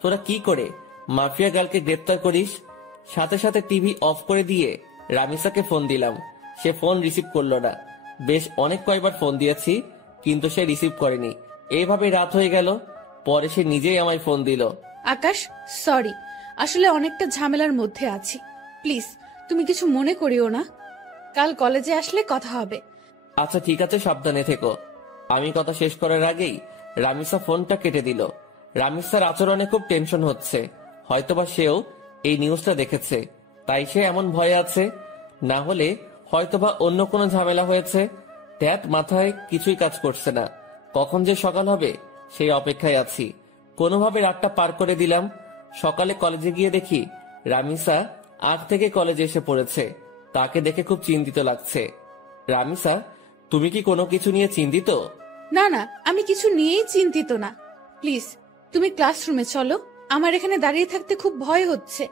তোরা কি করে মাফিয়া গার্লকে গ্রেপ্তার করিস। সাথে সাথে টিভি অফ করে দিয়ে রামিসাকে ফোন দিলাম। সে ফোন রিসিভ করলো না। বেশ অনেক কয়বার ফোন দিয়েছি, কিন্তু সে রিসিভ করেনি। এইভাবে রাত হয়ে গেল। পরে সে নিজেই আমায় ফোন দিল। আকাশ, সরি, আসলে অনেকটা ঝামেলার মধ্যে আছি। প্লিজ তুমি কিছু মনে করিও না। কাল কলেজে আসলে কথা হবে। আচ্ছা ঠিক আছে, সাবধানে থেকো। আমি কথা শেষ করার আগেই রামিসা ফোনটা কেটে দিল। রামিসার আচরণে খুব টেনশন হচ্ছে। হয়তোবা সেও এই নিউজটা দেখেছে, তাই সে এমন ভয়ে আছে। না হলে হয়তোবা অন্য কোনো ঝামেলা হয়েছে। ট্যাট মাথায় কিছুই কাজ করছে না। কখন যে সকাল হবে সেই অপেক্ষায় আছি। কোনোভাবে রাতটা পার করে দিলাম। সকালে কলেজে গিয়ে দেখি রামিসা 8 থেকে কলেজে এসে পড়েছে। তাকে দেখে খুব চিন্তিত লাগছে। রামিসা, তুমি কি কোনো কিছু নিয়ে চিন্তিত? না না, আমি কিছু নিয়েই চিন্তিত না। প্লিজ তুমি ক্লাসরুমে চলো, আমার এখানে দাঁড়িয়ে থাকতে খুব ভয় হচ্ছে।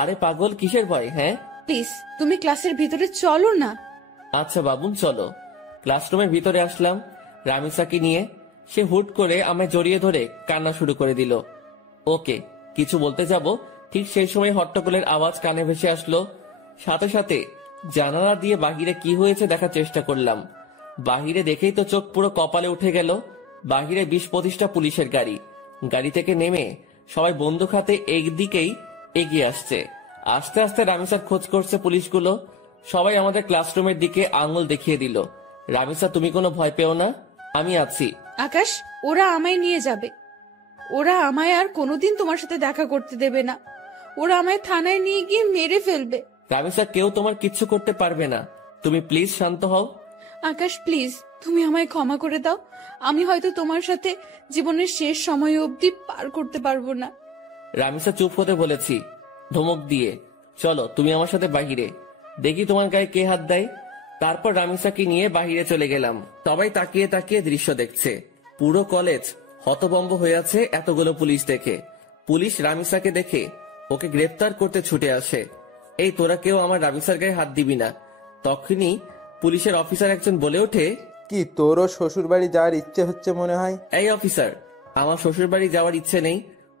আরে পাগল, কিসের ভয়? হ্যাঁ প্লিজ তুমি ক্লাসের ভিতরে চলো না। আচ্ছা বাবুন, চলো। ক্লাসরুমের ভিতরে আসলাম রামিসাকে নিয়ে। সে হুট করে আমায় জড়িয়ে ধরে কান্না শুরু করে দিল। ওকে কিছু বলতে যাব, ঠিক সেই সময় হট্টগোলের আওয়াজ কানে ভেসে আসলো। সাথে সাথে জানালা দিয়ে বাহিরে কি হয়েছে দেখার চেষ্টা করলাম। বাহিরে দেখেই তো চোখ পুরো কপালে উঠে গেল। বাহিরে 20-25টা পুলিশের গাড়ি। গাড়ি থেকে নেমে সবাই বন্দুক হাতে একদিকেই এগিয়ে আসছে। আস্তে আস্তে রামিসার খোঁজ করছে পুলিশগুলো। সবাই আমাদের ক্লাসরুমের দিকে আঙুল দেখিয়ে দিল। রামিসা, তুমি কোনো ভয় পেও না, আমি আছি। আকাশ, ওরা আমায় নিয়ে যাবে। ওরা আমায় আর কোনোদিন তোমার সাথে দেখা করতে দেবে না। ওরা আমায় থানায় নিয়ে গিয়ে মেরে ফেলবে। রামিসা, কেউ তোমার কিচ্ছু করতে পারবে না। তুমি প্লিজ শান্ত হও। আকাশ প্লিজ, তুমি আমায় ক্ষমা করে দাও। আমি হয়তো তোমার সাথে জীবনের শেষ সময় অবধি পার করতে পারবো না। রামিসা, চুপ হতে বলেছি ধমক দিয়ে। চলো তুমি আমার সাথে বাহিরে, দেখি তোমার গায়ে কে হাত দেয়। তারপর রামিসাকে নিয়ে বাহিরে চলে গেলাম। সবাই তাকিয়ে তাকিয়ে দৃশ্য দেখছে। পুরো কলেজ হতভম্ব হয়ে আছে এতগুলো পুলিশ দেখে। পুলিশ রামিসাকে দেখে ওকে গ্রেফতার করতে ছুটে আসে। এই তোরা কেউ আমার রামিসার গায়ে হাত দিবি না। তখনই পুলিশের অফিসার একজন বলে ওঠে, কি তোরও শ্বশুর বাড়ি যাওয়ার ইচ্ছে হচ্ছে মনে হয়? এই অফিসার, আমার শ্বশুর বাড়ি যাওয়ার ইচ্ছে নেই,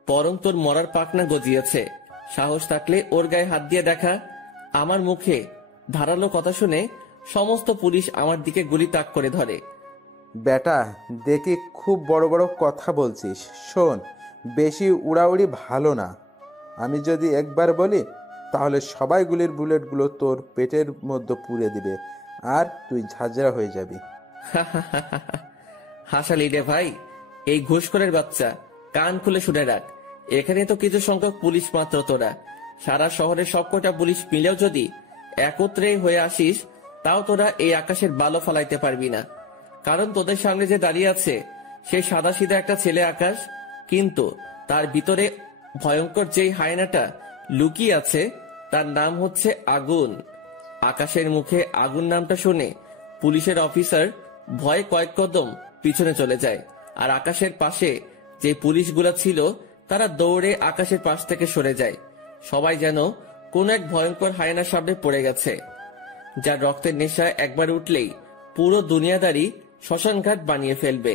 বরং তোর মরার পাকনা গজিয়েছে। সাহস থাকলে ওর গায়ে হাত দিয়ে দেখা। আমার মুখে ধারালো কথা শুনে সমস্ত পুলিশ আমার দিকে গুলি তাক করে ধরে। বেটা, দেখি খুব বড় বড় কথা বলছিস। শোন, বেশি উড়াউড়ি ভালো না। আমি যদি একবার বলি তাহলে সবাই গুলির বুলেটগুলো তোর পেটের মধ্যে পুড়ে দিবে আর তুই ঝাঁঝরা হয়ে যাবি। হাসালি রে ভাই, এই ঘুষখোরের বাচ্চা, কান খুলে শুনে রাখ। এখানে তো কিছু সংখ্যক পুলিশ মাত্র তোরা। সারা শহরের সবকটা পুলিশ মিলেও যদি একত্রে হয়ে আসিস, তাও তোরা এই আকাশের বালো ফালাইতে পারবি না। কারণ তোদের সামনে যে দাঁড়িয়ে আছে সে সাদা সিধা একটা ছেলে আকাশ, কিন্তু তার ভিতরে ভয়ঙ্কর যেই হায়নাটা লুকিয়ে আছে তার নাম হচ্ছে আগুন। আকাশের মুখে আগুন নামটা শুনে পুলিশের অফিসার ভয়ে কয়েক কদম পিছনে চলে যায়। আর আকাশের পাশে যে পুলিশগুলা ছিল তারা দৌড়ে আকাশের পাশ থেকে সরে যায়। সবাই যেন কোন এক ভয়ঙ্কর হায়নার সামনে পড়ে গেছে, যার রক্তের নেশা একবার উঠলেই পুরো দুনিয়াদারি শ্মশানঘাট বানিয়ে ফেলবে।